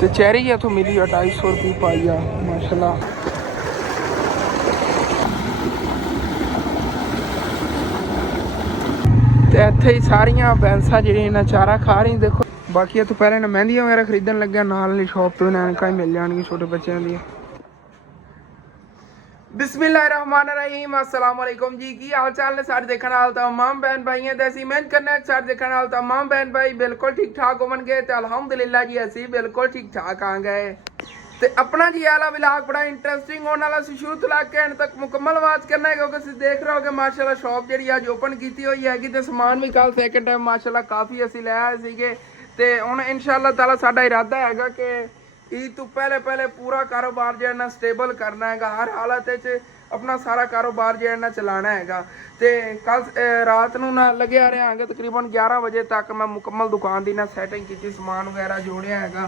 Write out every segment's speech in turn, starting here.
ਤੇ ਚੈਰੀ ਇੱਥੋਂ ਮਿਲੀ ਆ 250 रुपये पाई आ माशाल्लाह। ਤੇ ਇੱਥੇ ਹੀ ਸਾਰੀਆਂ ਬੈਂਸਾਂ ਜਿਹੜੀਆਂ ਨਾ ਚਾਰਾ ਖਾ ਰਹੀਆਂ ਦੇਖੋ। ਬਾਕੀ ਇੱਥੋਂ ਪਹਿਲੇ ਨਾ ਮਹਿੰਦੀਆਂ ਵਗੈਰਾ ਖਰੀਦਣ ਲੱਗਿਆ, ਨਾਲ ਵਾਲੀ ਸ਼ੌਪ ਤੋਂ ਐਨਕਾਂ ਹੀ ਮਿਲ ਜਾਣਗੀਆਂ ਛੋਟੇ ਬੱਚਿਆਂ ਦੀਆਂ। बिस्मिल्लाहिर्रहमानिर्रहीम अस्सलाम वालेकुम जी, की हाल चाल ने सारे देखने वाले तमाम बहन भाई हैं। ऐसी मेहनत करना है सारे देखने वाले तमाम बहन भाई बिल्कुल ठीक ठाक होवन गए तो अल्हम्दुलिल्लाह जी असी बिल्कुल ठीक ठाक आ गए। तो अपना जी आला विलाग बड़ा इंटरेस्टिंग होने वाला, शुरू तो लग एंड तक मुकम्मल आवाज करना है क्योंकि देख रहे हो कि माशाल्लाह शॉप जी अज ओपन की हुई हैगी तो समान भी कल सैकेंड टाइम माशाल्लाह काफ़ी असी लै आए सीगे। तो हुण इंशाअल्लाह ताला साडा इरादा हैगा कि ईद तो पहले पूरा कारोबार जो है ना स्टेबल करना है, हर हालत अपना सारा कारोबार जो है ना चलाना है। तो कल रात को ना लगे रहा तकरीबन 11 बजे तक मैं मुकम्मल दुकान की ना सैटिंग की, समान वगैरह जोड़िया है।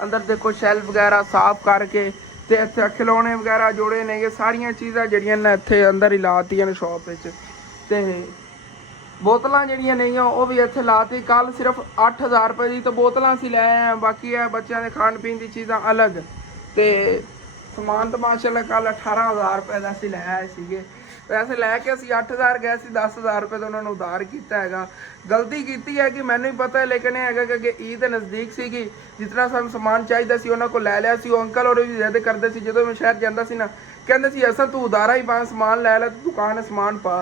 अंदर देखो शैल्फ वगैरह साफ करके तो इतने खिलौने वगैरह जोड़े ने, सारिया चीज़ा जड़ियाँ ने इतने अंदर ही लाती ने शॉप। तो बोतल जड़ियाँ नहीं वो भी इतने लाती। कल सिर्फ 8000 रुपये की तो बोतल असी लै आए हैं, बाकी है बच्चों के खाण पीन की चीज़ा अलग। तो समान तो माशाल्लाह कल 18000 रुपये का असी लै आए थे। पैसे लैके असी 8000 गए थे, 10000 रुपये तो उन्होंने उधार किया है। गलती की है कि मैंने भी पता है, लेकिन है कि ईद नज़दीक सी, जितना सानू समान चाहिए सी उन्होंने को लै लिया। अंकल और भी जिद करते थे जो मैं शहर जाता सी ना, कहते असल तू उधारा ही पा समान लै ला, दुकान समान पा।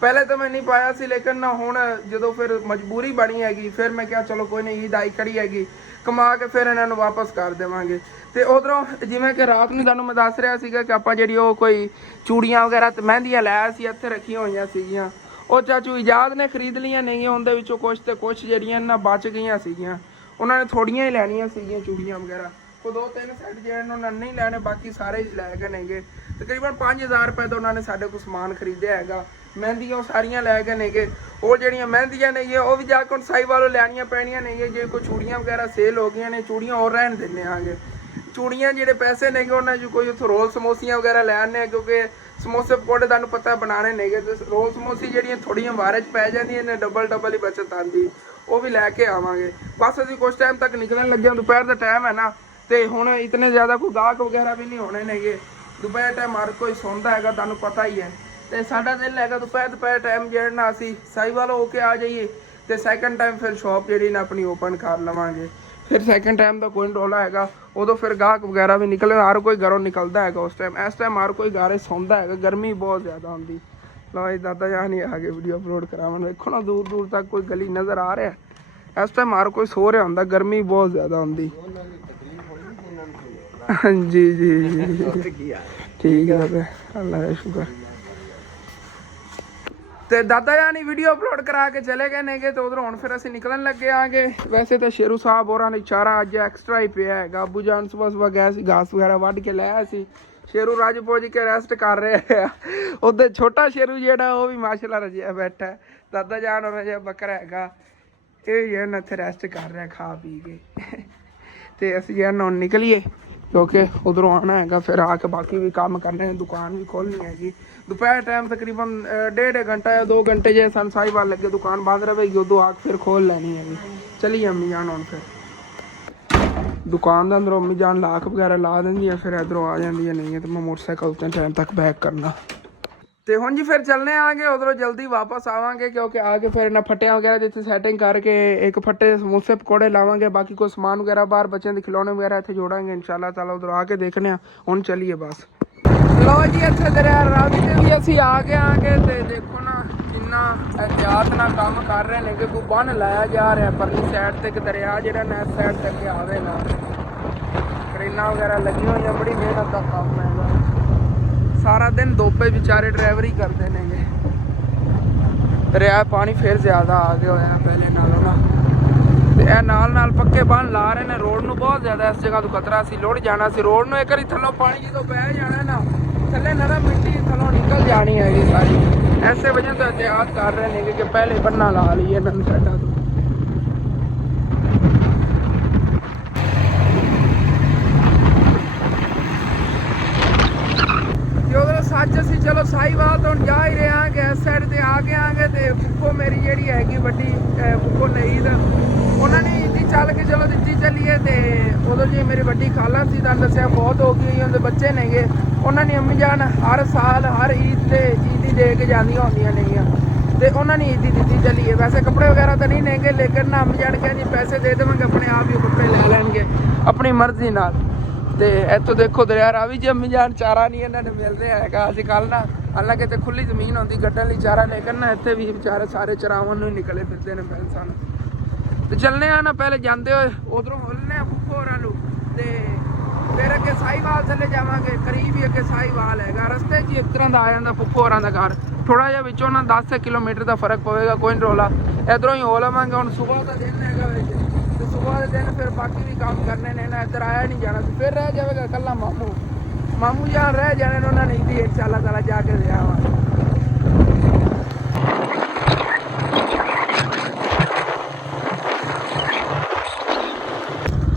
पहले तो मैं नहीं पाया सी, लेकिन ना हुण जो फिर मजबूरी बनी हैगी, फिर मैं क्या चलो कोई नहीं, ईद आई खड़ी हैगी, कमा के फिर इन्होंने वापस कर देवांगे। तो उधरों जिवें कि रात में तुहानूं मैं दस रहा सीगा कि आपां जिहड़ी ओह कोई चूड़ियां वगैरह ते मेहंदियां लै सी इत्थे रखियां होईयां सीगियां, ओह चाचू इजाद ने खरीद लियां नहीं, उहदे विचों कुछ ते कुछ जिहड़ियां ना बच गईयां सीगियां। उन्होंने थोड़ियां ही लैणियां सीगियां चूड़ियां वगैरह, कोई 2-3 सैट जिहड़े उन्होंने नहीं लैणे, बाकी सारे ही लै गए नेगे। तकरीबन 5000 रुपये तो उन्होंने साडे कोल समान खरीदिया हैगा। मेहंदियां सारियां लै गए नेगे, वो जड़ियां मेहंदियां ने वो भी जाके हुण साई वालों लैनियां पैणियां ने। जे कोई चूड़ियां वगैरह सेल हो गई ने, चूड़ियां और रहन दिंदे आंगे। चूड़ियां जेह्ड़े पैसे नेगे उन्हें जो कोई उत्थों रोल समोसियां वगैरह लै आने, क्योंकि समोसे पकौड़े तुहानूं पता बनाने नेगे। तो रोल समोसी जड़ियां थोड़ियां वारे च पै जांदियां ने, डबल ही बचत आंदी, वो भी लैके आवांगे। बस असीं कुछ टाइम तक निकलन लगे, दोपहर का टाइम है ना, तो हुण इतने ज़्यादा कोई गाहक वगैरह भी नहीं होने नेगे। दोपहर टाइम हर कोई सौंदा है, तुहानूं पता ही है। तो साडा दिल है दोपहर टाइम जो ना असी साहिवाल होके आ जाइए, तो सैकेंड टाइम फिर शॉप जी ना अपनी ओपन कर लवांगे। फिर सैकेंड टाइम का कोई रौला है, उदों फिर गाहक वगैरह भी निकले, हर कोई घरों निकलता है उस टाइम। इस टाइम हर कोई घर सौंदा है, गर्मी बहुत ज़्यादा आती। लो जी दादा जान ही आगे वीडियो अपलोड करावन, देखो ना दूर दूर तक कोई गली नज़र आ रहा है। इस टाइम हर कोई सो रहा होंदा, गर्मी बहुत ज़्यादा आती। जी जी जी ठीक है दादा, अल्लाह का शुक्र। तो दादा जानी वीडियो अपलोड करा के चले गए नेगे, तो उधर हुण फिर असीं निकलन लगे आगे। वैसे तो शेरू साहब होरां ने चारा अज एक्सट्रा ही पिया है। अबू जान सुबह गए सी, घास वगैरह वढ के लै आए सी। शेरू रज पुज के रेस्ट कर रहे हैं। उधर छोटा शेरू जेड़ा वो भी माशाल्लाह रजिया बैठा है। दादा जान और रजिया बकरा हैगा, ये जो है ना इत्थे रेस्ट कर रहा खा पी के। तो असीं जो है ना निकलीए, क्योंकि उधरों आना है, फिर आके बाकी भी काम करने, दुकान भी खोलनी हैगी। दोपहर टाइम तकरीबन 1.5 घंटा या 2 घंटे जे सन साहिवाल लगे दुकान बंद रहेगी, उदों आके फिर खोल लैनी हैगी। चलिए अम्मी जान हुण फिर दुकान के अंदरों अम्मी जान लाख वगैरह ला देंदी है, फिर इधरों आ जाती है। नहीं है तो मैं मोटरसाइकिल उतने टाइम तक बैक करना। तो हुण जी फिर चलने आगे, उधरों जल्दी वापस आवांगे, क्योंकि आगे फिर इन्हां फट्टियां वगैरह जिथे सैटिंग करके एक फट्टे समोसे पकौड़े लावांगे, बाकी कोई समान वगैरह बाहर बच्चों के खिलौने वगैरह इत्थे जोड़ांगे इंशाल्लाह ताला। उधरों आके देखने आ। हुण चलिए बस। लो जी इत्थे दरिया रावी ते भी असीं आ गए आगे। तो देखो ना किन्ना एहतियात नाल काम कर रहे हैं कि कोई बन लाया जा रहा है परली साइड ते, दरिया जिहड़ा ना इस साइड तक आवे ना। क्रेनां वगैरह लगी हुई, बड़ी मेहनत का काम है। सारा दिन धोपे बेचारे ड्राइवरी करते हैं। दरिया पानी फिर ज़्यादा आ गया होया पहले नालों ना। तो यह नाल पक्के बन ला रहे हैं। रोड में बहुत ज़्यादा इस जगह तो खतरा सी, लुढ़ जाना सी रोड में। एक बार थलों पानी जो बह जाना ना, थले नरम मिट्टी थलों निकल जानी है सारी। ऐसे वजह तो एहतियात कर रहे हैं कि पहले बन्ना ला लीए नन साइडा तो। सच असी चलो साहिवाल तो जा ही रहे हैं कि इस साइड से आ गए आगे। तो फुफो मेरी जी हैगी वड्डी फुफो नईद, उन्होंने ईदी ਚੱਲ ਕੇ ਚਲੋ ਦਿੱਤੀ ਚੱਲੀਏ। ਤੇ ਉਦੋਂ ਜੀ ਮੇਰੀ ਵੱਡੀ ਖਾਲਾ ਸੀ, ਤੁਹਾਨੂੰ ਦੱਸਿਆ ਬਹੁਤ ਹੋ ਗਈ, ਉਹਦੇ ਬੱਚੇ ਨੇਗੇ। ਉਹਨਾਂ ਦੀ ਅੰਮੀ ਜਾਨ ਹਰ ਸਾਲ ਹਰ ਈਦ ਤੇ ਈਦੀ ਦੇ ਕੇ ਜਾਂਦੀਆਂ ਹੁੰਦੀਆਂ ਨੇਗੀਆਂ, ਤੇ ਉਹਨਾਂ ਨੇ ਈਦੀ ਦਿੱਤੀ ਚੱਲੀਏ। ਵੈਸੇ ਕੱਪੜੇ ਵਗੈਰਾ ਤਾਂ ਨਹੀਂ ਨੇਗੇ, ਲੇਕਿਨ ਨਾ ਅੰਮੀ ਜਾਨ ਕਹਿੰਦੀ ਪੈਸੇ ਦੇ ਦੇਵਾਂਗੇ, ਆਪਣੇ ਆਪ ਹੀ ਕੱਪੜੇ ਲੈ ਲੈਣਗੇ ਆਪਣੀ ਮਰਜ਼ੀ ਨਾਲ। ਤੇ ਇੱਥੋਂ ਦੇਖੋ ਦਰਿਆ ਰਾਵੀ ਜੀ, ਅੰਮੀ ਜਾਨ ਚਾਰਾ ਨਹੀਂ ਇਹਨਾਂ ਨੂੰ ਮਿਲ ਰਿਹਾ ਹੈਗਾ ਅੱਜ ਕੱਲ੍ਹ ਨਾ। ਹਾਲਾਂਕਿ ਤੇ ਖੁੱਲੀ ਜ਼ਮੀਨ ਹੁੰਦੀ ਕੱਢਣ ਲਈ ਚਾਰਾ, ਲੇਕਿਨ ਨਾ ਇੱਥੇ ਵੀ ਵਿਚਾਰੇ ਸਾਰੇ ਚਰਾਵਣ ਨੂੰ ਹੀ ਨਿਕਲੇ ਫਿਰਦੇ ਨੇ ਪੈਨਸਾਨ। ਤੇ ਚੱਲਨੇ ਆ ਨਾ, ਪਹਿਲੇ ਜਾਂਦੇ ਹੋਏ ਉਧਰੋਂ ਮਿਲਨੇ ਆ ਫੁੱਫੋ ਹੋਰਾਂ ਨੂੰ, ਤੇ ਫਿਰ ਅੱਗੇ ਸਾਹੀਵਾਲ ਥੱਲੇ ਜਾਵਾਂਗੇ। ਕਰੀਬ ਹੀ ਅੱਗੇ ਸਾਹੀਵਾਲ ਹੈਗਾ, ਰਸਤੇ 'ਚ ਇੱਕ ਤਰ੍ਹਾਂ ਦਾ ਆ ਜਾਂਦਾ ਫੁੱਫੋ ਹੋਰਾਂ ਦਾ ਘਰ। ਥੋੜਾ ਜਿਹਾ ਵਿੱਚੋਂ ਨਾ 10 ਕਿਲੋਮੀਟਰ ਦਾ ਫਰਕ ਪਵੇਗਾ, ਕੋਈ ਨਹੀਂ ਰੋਲਾ। ਇੱਧਰੋਂ ਹੀ ਹੋ ਲਵਾਂਗੇ। ਹੁਣ ਸੁਬਾਹ ਦਾ ਦਿਨ ਹੈਗਾ ਵਿੱਚ, ਤੇ ਸੁਬਾਹ ਦੇ ਦਿਨ ਫਿਰ ਬਾਕੀ ਵੀ ਕੰਮ ਕਰਨੇ ਨੇ ਨਾ, ਇੱਧਰ ਆਇਆ ਨਹੀਂ ਜਾਣਾ। ਫਿਰ ਰਹਿ ਜਾਵੇਗਾ ਇਕੱਲਾ ਮਾਮੂ ਜਾਨ ਰਹਿ ਜਾਣੇ ਨੇ, ਉਹਨਾਂ ਨੇ ਇੰਦੀ ਇਨਸ਼ਾਅੱਲਾ ਤਾਲਾ ਜਾ ਕੇ ਲਿਆ ਵਾ।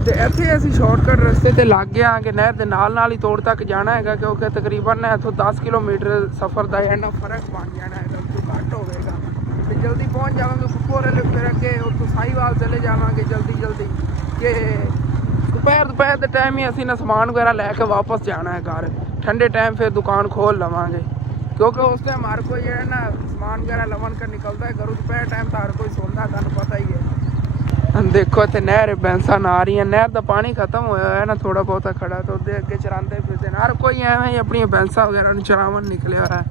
ਤੇ ਇੱਥੇ ਅਸੀਂ ਸ਼ਾਰਟਕਟ ਰਸਤੇ ਤੇ ਲੱਗ ਗਏ ਹਾਂ ਕਿ ਨਹਿਰ ਦੇ ਨਾਲ ਹੀ ਤੋੜ ਤੱਕ ਜਾਣਾ ਹੈਗਾ, ਕਿਉਂਕਿ ਤਕਰੀਬਨ ਇੱਥੋਂ 10 ਕਿਲੋਮੀਟਰ ਸਫ਼ਰ ਦਾ ਇੰਨਾ ਫਰਕ ਬਣ ਜਾਣਾ ਹੈਗਾ, ਤੋਂ ਘੱਟ ਹੋਵੇਗਾ। ਤੇ ਜਲਦੀ ਪਹੁੰਚ ਜਾਵਾਂਗੇ ਫੁੱਫੋ ਹੋਰਾਂ ਲਈ, ਫਿਰ ਅੱਗੇ ਉੱਥੋਂ ਸਾਹੀਵਾਲ ਚਲੇ ਜਾਵਾਂਗੇ ਜਲਦੀ ਕਿ ਦੁਪਹਿਰ ਦੇ ਟਾਈਮ ਹੀ ਅਸੀਂ ਨਾ ਸਮਾਨ ਵਗੈਰਾ ਲੈ ਕੇ ਵਾਪਸ ਜਾਣਾ ਹੈ ਘਰ। ਠੰਡੇ ਟਾਈਮ ਫਿਰ ਦੁਕਾਨ ਖੋਲ ਲਵਾਂਗੇ, ਕਿਉਂਕਿ ਉਸ ਟਾਈਮ ਹਰ ਕੋਈ ਜਿਹੜਾ ਨਾ ਸਮਾਨ ਵਗੈਰਾ ਲਵਣ ਕਰ ਨਿਕਲਦਾ ਹੈ ਘਰੋਂ। ਦੁਪਹਿਰ ਟਾਈਮ ਤਾਂ ਹਰ ਕੋਈ ਸੌਂਦਾ, ਤੁਹਾਨੂੰ ਪਤਾ ਹੀ ਹੈ। ਦੇਖੋ ਇੱਥੇ ਨਹਿਰ ਬੈਂਸਾਂ ਨਾ ਆ ਰਹੀਆਂ, ਨਹਿਰ ਦਾ ਪਾਣੀ ਖਤਮ ਹੋਇਆ ਹੋਇਆ ਨਾ ਥੋੜਾ ਬਹੁਤਾ ਖੜਾ, ਤਾਂ ਉਹਦੇ ਅੱਗੇ ਚਰਾਉਂਦੇ ਫਿਰਦੇ ਨੇ। ਹਰ ਕੋਈ ਐਵੇਂ ਹੀ ਆਪਣੀਆਂ ਬੈਂਸਾਂ ਵਗੈਰਾ ਨੂੰ ਚਰਾਵਣ ਨਿਕਲਿਆ ਹੋਇਆ।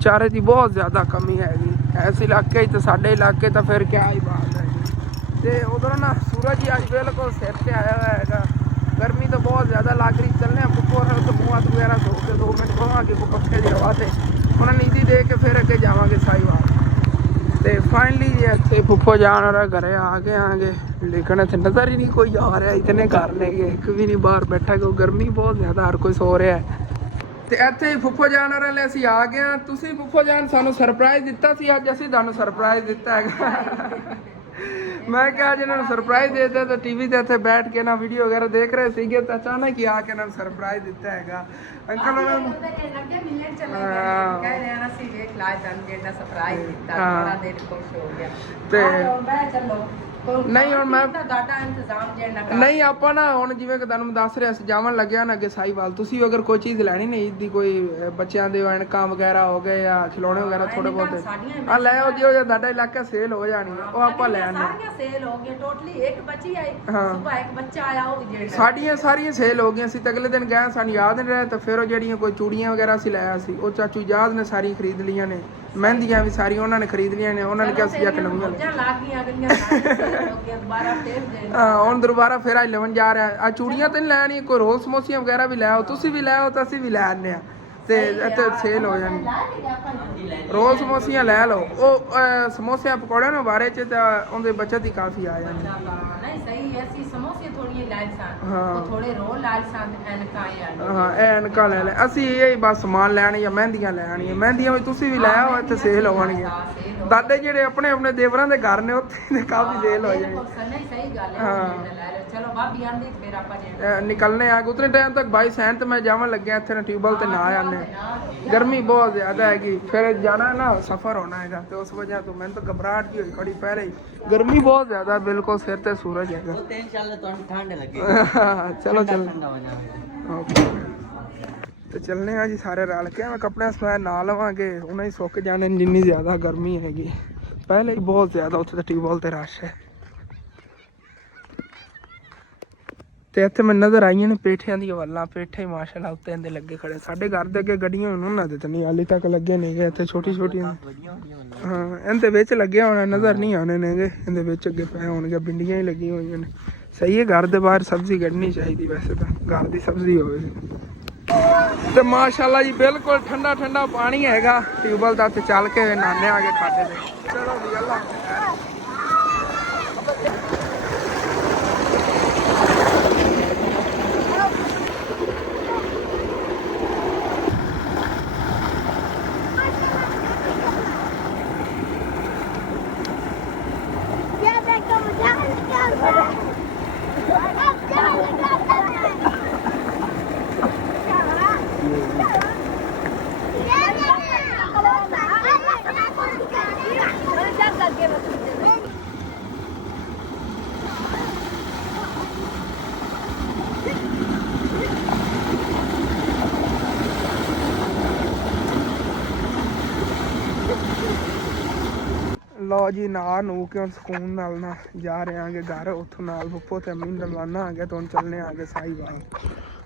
ਚਾਰੇ ਦੀ ਬਹੁਤ ਜ਼ਿਆਦਾ ਕਮੀ ਹੈਗੀ ਇਸ ਇਲਾਕੇ 'ਚ, ਤੇ ਸਾਡੇ ਇਲਾਕੇ ਤਾਂ ਫਿਰ ਕਿਆ ਹੀ ਬਾਤ ਹੈਗੀ। ਤੇ ਉਧਰੋਂ ਨਾ ਸੂਰਜ ਹੀ ਅੱਜ ਬਿਲਕੁਲ ਸਿਰ 'ਤੇ ਆਇਆ ਹੋਇਆ ਹੈਗਾ, ਗਰਮੀ ਤਾਂ ਬਹੁਤ ਜ਼ਿਆਦਾ ਲੱਗ ਰਹੀ। ਚੱਲਦੇ ਹਾਂ ਫੁੱਫੋ ਹੋਰਾਂ ਤੋਂ ਮੂੰਹ ਹੱਥ ਵਗੈਰਾ ਧੋ ਕੇ 2 ਮਿੰਟ ਬਹਾਂਗੇ ਪੱਖੇ ਦੀ ਹਵਾ ਤੇ, ਉਹਨਾਂ ਨੂੰ ਈਦੀ ਦੇ ਕੇ ਫਿਰ ਅੱਗੇ ਜਾਵਾਂਗੇ ਸਾਹੀਵਾਲ। ਤੇ ਫਾਈਨਲੀ ਇੱਥੇ ਫੁੱਫੋ ਜਾਨ ਹੋਰਾਂ ਘਰੇ ਆ ਗਏ ਆਂਗੇ, ਲੇਕਿਨ ਇੱਥੇ ਨਜ਼ਰ ਹੀ ਨਹੀਂ ਕੋਈ ਆ ਰਿਹਾ। ਇਤਨੇ ਘਰ ਨੇਗੇ, ਇੱਕ ਵੀ ਨਹੀਂ ਬਾਹਰ ਬੈਠਾ, ਕਿਉਂਕਿ ਗਰਮੀ ਬਹੁਤ ਜ਼ਿਆਦਾ, ਹਰ ਕੋਈ ਸੋ ਰਿਹਾ। ਤੇ ਇੱਥੇ ਹੀ ਫੁੱਫੋ ਜਾਨ ਹੋਰਾਂ ਲਈ ਅਸੀਂ ਆ ਗਏ ਹਾਂ। ਤੁਸੀਂ ਫੁੱਫੋ ਜਾਨ ਸਾਨੂੰ ਸਰਪ੍ਰਾਈਜ਼ ਦਿੱਤਾ ਸੀ, ਅੱਜ ਅਸੀਂ ਤੁਹਾਨੂੰ ਸਰਪ੍ਰਾਈਜ਼ ਦਿੱਤਾ ਹੈਗਾ। ਮੈਂ ਕਿਹਾ ਅੱਜ ਇਹਨਾਂ ਨੂੰ ਸਰਪ੍ਰਾਈਜ਼ ਦੇ ਦਿੱਤਾ, ਤਾਂ ਟੀਵੀ ਤੇ ਇੱਥੇ ਬੈਠ ਕੇ ਨਾ ਵੀਡੀਓ ਵਗੈਰਾ ਦੇਖ ਰਹੇ ਸੀਗੇ, ਤਾਂ ਅਚਾਨਕ ਹੀ ਆ ਕੇ ਇਹਨਾਂ ਨੂੰ ਸਰਪ੍ਰਾਈਜ਼ ਦਿੱਤਾ ਹੈਗਾ। ਅੰਕਲ ਉਹਨਾਂ ਨੂੰ ਨਹੀਂ ਹੁਣ ਮੈਂ ਨਹੀਂ ਆਪਾਂ ਨਾ ਹੁਣ ਜਿਵੇਂ ਕਿ ਤੁਹਾਨੂੰ ਦੱਸ ਰਿਹਾ ਸੀ, ਜਾਵਣ ਲੱਗਿਆ ਨਾ ਅੱਗੇ ਸਾਹੀਵਾਲ। ਤੁਸੀਂ ਅਗਰ ਕੋਈ ਚੀਜ਼ ਲੈਣੀ ਨਹੀਂ ਈਦ ਦੀ, ਕੋਈ ਬੱਚਿਆਂ ਦੇ ਐਨਕਾਂ ਵਗੈਰਾ ਹੋ ਗਏ ਜਾਂ ਖਿਡੌਣੇ ਵਗੈਰਾ ਥੋੜੇ ਬਹੁਤੇ ਆ ਲੈ ਆਓ, ਜੋ ਤੁਹਾਡਾ ਇਲਾਕਾ ਸੇਲ ਹੋ ਜਾਣੀ ਉਹ ਆਪਾਂ ਲੈ ਆਉਂਦੇ। ਸਾਡੀਆਂ ਸਾਰੀਆਂ ਸੇਲ ਹੋ ਗਈਆਂ ਸੀ, ਤੇ ਅਗਲੇ ਦਿਨ ਗਏ ਸਾਨੂੰ ਯਾਦ ਨਹੀਂ ਰਿਹਾ, ਤਾਂ ਫਿਰ ਉਹ ਜਿਹੜੀਆਂ ਕੋਈ ਚੂੜੀਆਂ ਵਗੈਰਾ ਅਸੀਂ ਲਾਇਆ ਸੀ, ਉਹ ਚਾਚੂ ਯਾਦ ਨੇ ਸਾਰੀ ਖਰੀਦ ਲਈਆਂ ਨੇ। ਮਹਿੰਦੀਆਂ ਵੀ ਸਾਰੀਆਂ ਉਹਨਾਂ ਨੇ ਖਰੀਦ ਲਈਆਂ ਨੇ, ਉਹਨਾਂ ਨੇ ਕਿਹਾ ਸੀ ਇੱਕ ਨਵੀਆਂ ਹਾਂ ਹੁਣ ਦੁਬਾਰਾ ਫਿਰ ਅੱਜ ਲੈਵਣ ਜਾ ਰਿਹਾ। ਆ ਚੂੜੀਆਂ ਤਾਂ ਨਹੀਂ ਲੈਣੀ, ਕੋਈ ਰੋਲ ਸਮੋਸੀਆਂ ਵਗੈਰਾ ਵੀ ਲੈ ਆਓ, ਤੁਸੀਂ ਵੀ ਲੈ ਆਓ ਤਾਂ ਅਸੀਂ ਵੀ ਲੈ ਆਉਂਦੇ ਹਾਂ, ਤੇ ਇੱਥੇ ਸੇਲ ਹੋ ਜਾਣੀ। ਰੋਲ ਸਮੋਸੀਆਂ ਲੈ ਲਓ, ਉਹ ਸਮੋਸਿਆਂ ਪਕੌੜਿਆਂ ਨੂੰ ਬਾਰੇ 'ਚ ਤਾਂ ਉਹਦੇ ਬੱਚਤ ਹੀ ਕਾਫੀ ਆ ਜਾਂਦੀ। ਹਾਂ ਇਹ ਐਨਕਾਂ ਲੈ ਲੈ, ਅਸੀਂ ਇਹ ਬਸ ਸਮਾਨ ਲੈਣੀ ਜਾਂ ਮਹਿੰਦੀਆਂ ਲੈਣੀਆਂ। ਮਹਿੰਦੀਆਂ ਵੀ ਤੁਸੀਂ ਵੀ ਲੈ ਆਓ, ਇੱਥੇ ਸੇਲ ਹੋਣਗੀਆਂ। ਦਾਦੇ ਜਿਹੜੇ ਆਪਣੇ ਆਪਣੇ ਦੇਵਰਾਂ ਦੇ ਘਰ ਨੇ ਉੱਥੇ ਕਾਫੀ ਸੇਲ ਹੋ ਜਾਣੀ। ਹਾਂ ਨਿਕਲਨੇ ਆ ਉਤਨੇ ਟਾਈਮ ਤੱਕ 22 ਸੈਂਟ ਤੇ ਮੈਂ ਜਾਵਣ ਲੱਗਿਆ ਇੱਥੇ ਨਾ ਟਿਊਬਵੈਲ ਤੇ ਨਾ ਆਨੇ। ਗਰਮੀ ਬਹੁਤ ਜ਼ਿਆਦਾ ਹੈਗੀ, ਫਿਰ ਜਾਣਾ ਨਾ ਸਫ਼ਰ ਹੋਣਾ ਹੈਗਾ, ਤੇ ਉਸ ਵਜ੍ਹਾ ਤੋਂ ਮੈਨੂੰ ਤਾਂ ਘਬਰਾਹਟ ਜੀ ਹੋਈ ਖੜੀ ਪਹਿਲੇ ਹੀ। ਗਰਮੀ ਬਹੁਤ ਜ਼ਿਆਦਾ, ਬਿਲਕੁਲ ਸਿਰ ਤੇ ਸੂਰਜ ਹੈਗਾ। ਚਲੋ ਤੇ ਚੱਲਨੇ ਆ ਜੀ ਸਾਰੇ ਰਲ ਕੇ। ਮੈਂ ਕੱਪੜਿਆਂ ਸਮੈਲ ਨਾ ਲਵਾਂਗੇ, ਉਹਨਾਂ ਹੀ ਸੁੱਕ ਜਾਣੇ ਜਿੰਨੀ ਜ਼ਿਆਦਾ ਗਰਮੀ ਹੈਗੀ। ਪਹਿਲੇ ਹੀ ਬਹੁਤ ਜ਼ਿਆਦਾ ਉੱਥੇ ਤਾਂ ਟਿਊਬਵੈਲ ਤੇ ਰਸ਼ ਹੈ। ਤੇ ਇੱਥੇ ਮੈਨੂੰ ਨਜ਼ਰ ਆਈਆਂ ਨੇ ਪੇਠਿਆਂ ਦੀਆਂ ਵੱਲਾਂ, ਪੇਠੇ ਮਾਸ਼ਾਅੱਲਾ ਉੱਤੇ ਇਹਦੇ ਲੱਗੇ ਖੜੇ। ਸਾਡੇ ਘਰ ਦੇ ਅੱਗੇ ਗੱਡੀਆਂ ਹੁਣ ਉਹਨਾਂ ਦੇ ਤਾਂ ਨਹੀਂ ਹਾਲੇ ਤੱਕ ਲੱਗੇ ਨੇਗੇ, ਇੱਥੇ ਛੋਟੀ ਛੋਟੀਆਂ ਹਾਂ ਇਹਦੇ ਵਿੱਚ ਲੱਗਿਆ ਹੋਣਾ, ਨਜ਼ਰ ਨਹੀਂ ਆਉਣੇ ਨੇਗੇ, ਇਹਦੇ ਵਿੱਚ ਅੱਗੇ ਪਏ ਹੋਣਗੇ, ਬਿੰਡੀਆਂ ਹੀ ਲੱਗੀਆਂ ਹੋਈਆਂ ਨੇ। ਸਹੀ ਹੈ, ਘਰ ਦੇ ਬਾਹਰ ਸਬਜ਼ੀ ਕੱਢਣੀ ਚਾਹੀਦੀ, ਵੈਸੇ ਤਾਂ ਘਰ ਦੀ ਸਬਜ਼ੀ ਹੋਵੇ। ਤੇ ਮਾਸ਼ਾਅੱਲਾ ਜੀ ਬਿਲਕੁਲ ਠੰਡਾ ਠੰਡਾ ਪਾਣੀ ਹੈਗਾ ਟਿਊਬਵੈਲ ਦਾ, ਤੇ ਚੱਲ ਕੇ ਨਾਨੇ ਆ ਕੇ ਖਾਤੇ ਦੇ। ਚਲੋ ਜੀ ਅੱਲਾ ਲਓ ਜੀ ਨਾ ਨੂੰ ਕਿਉਂ ਸਕੂਨ ਨਾਲ ਨਾ ਜਾ ਰਹੇ ਆਂਗੇ ਘਰ ਉੱਥੋਂ ਨਾਲ ਫੁੱਫੋ ਤੇ ਅੰਮੀ ਨੂੰ ਰਵਾਨਾ ਆ ਗਿਆ ਤੇ ਹੁਣ ਚੱਲਣੇ ਆਗੇ ਸਾਹੀਵਾਲ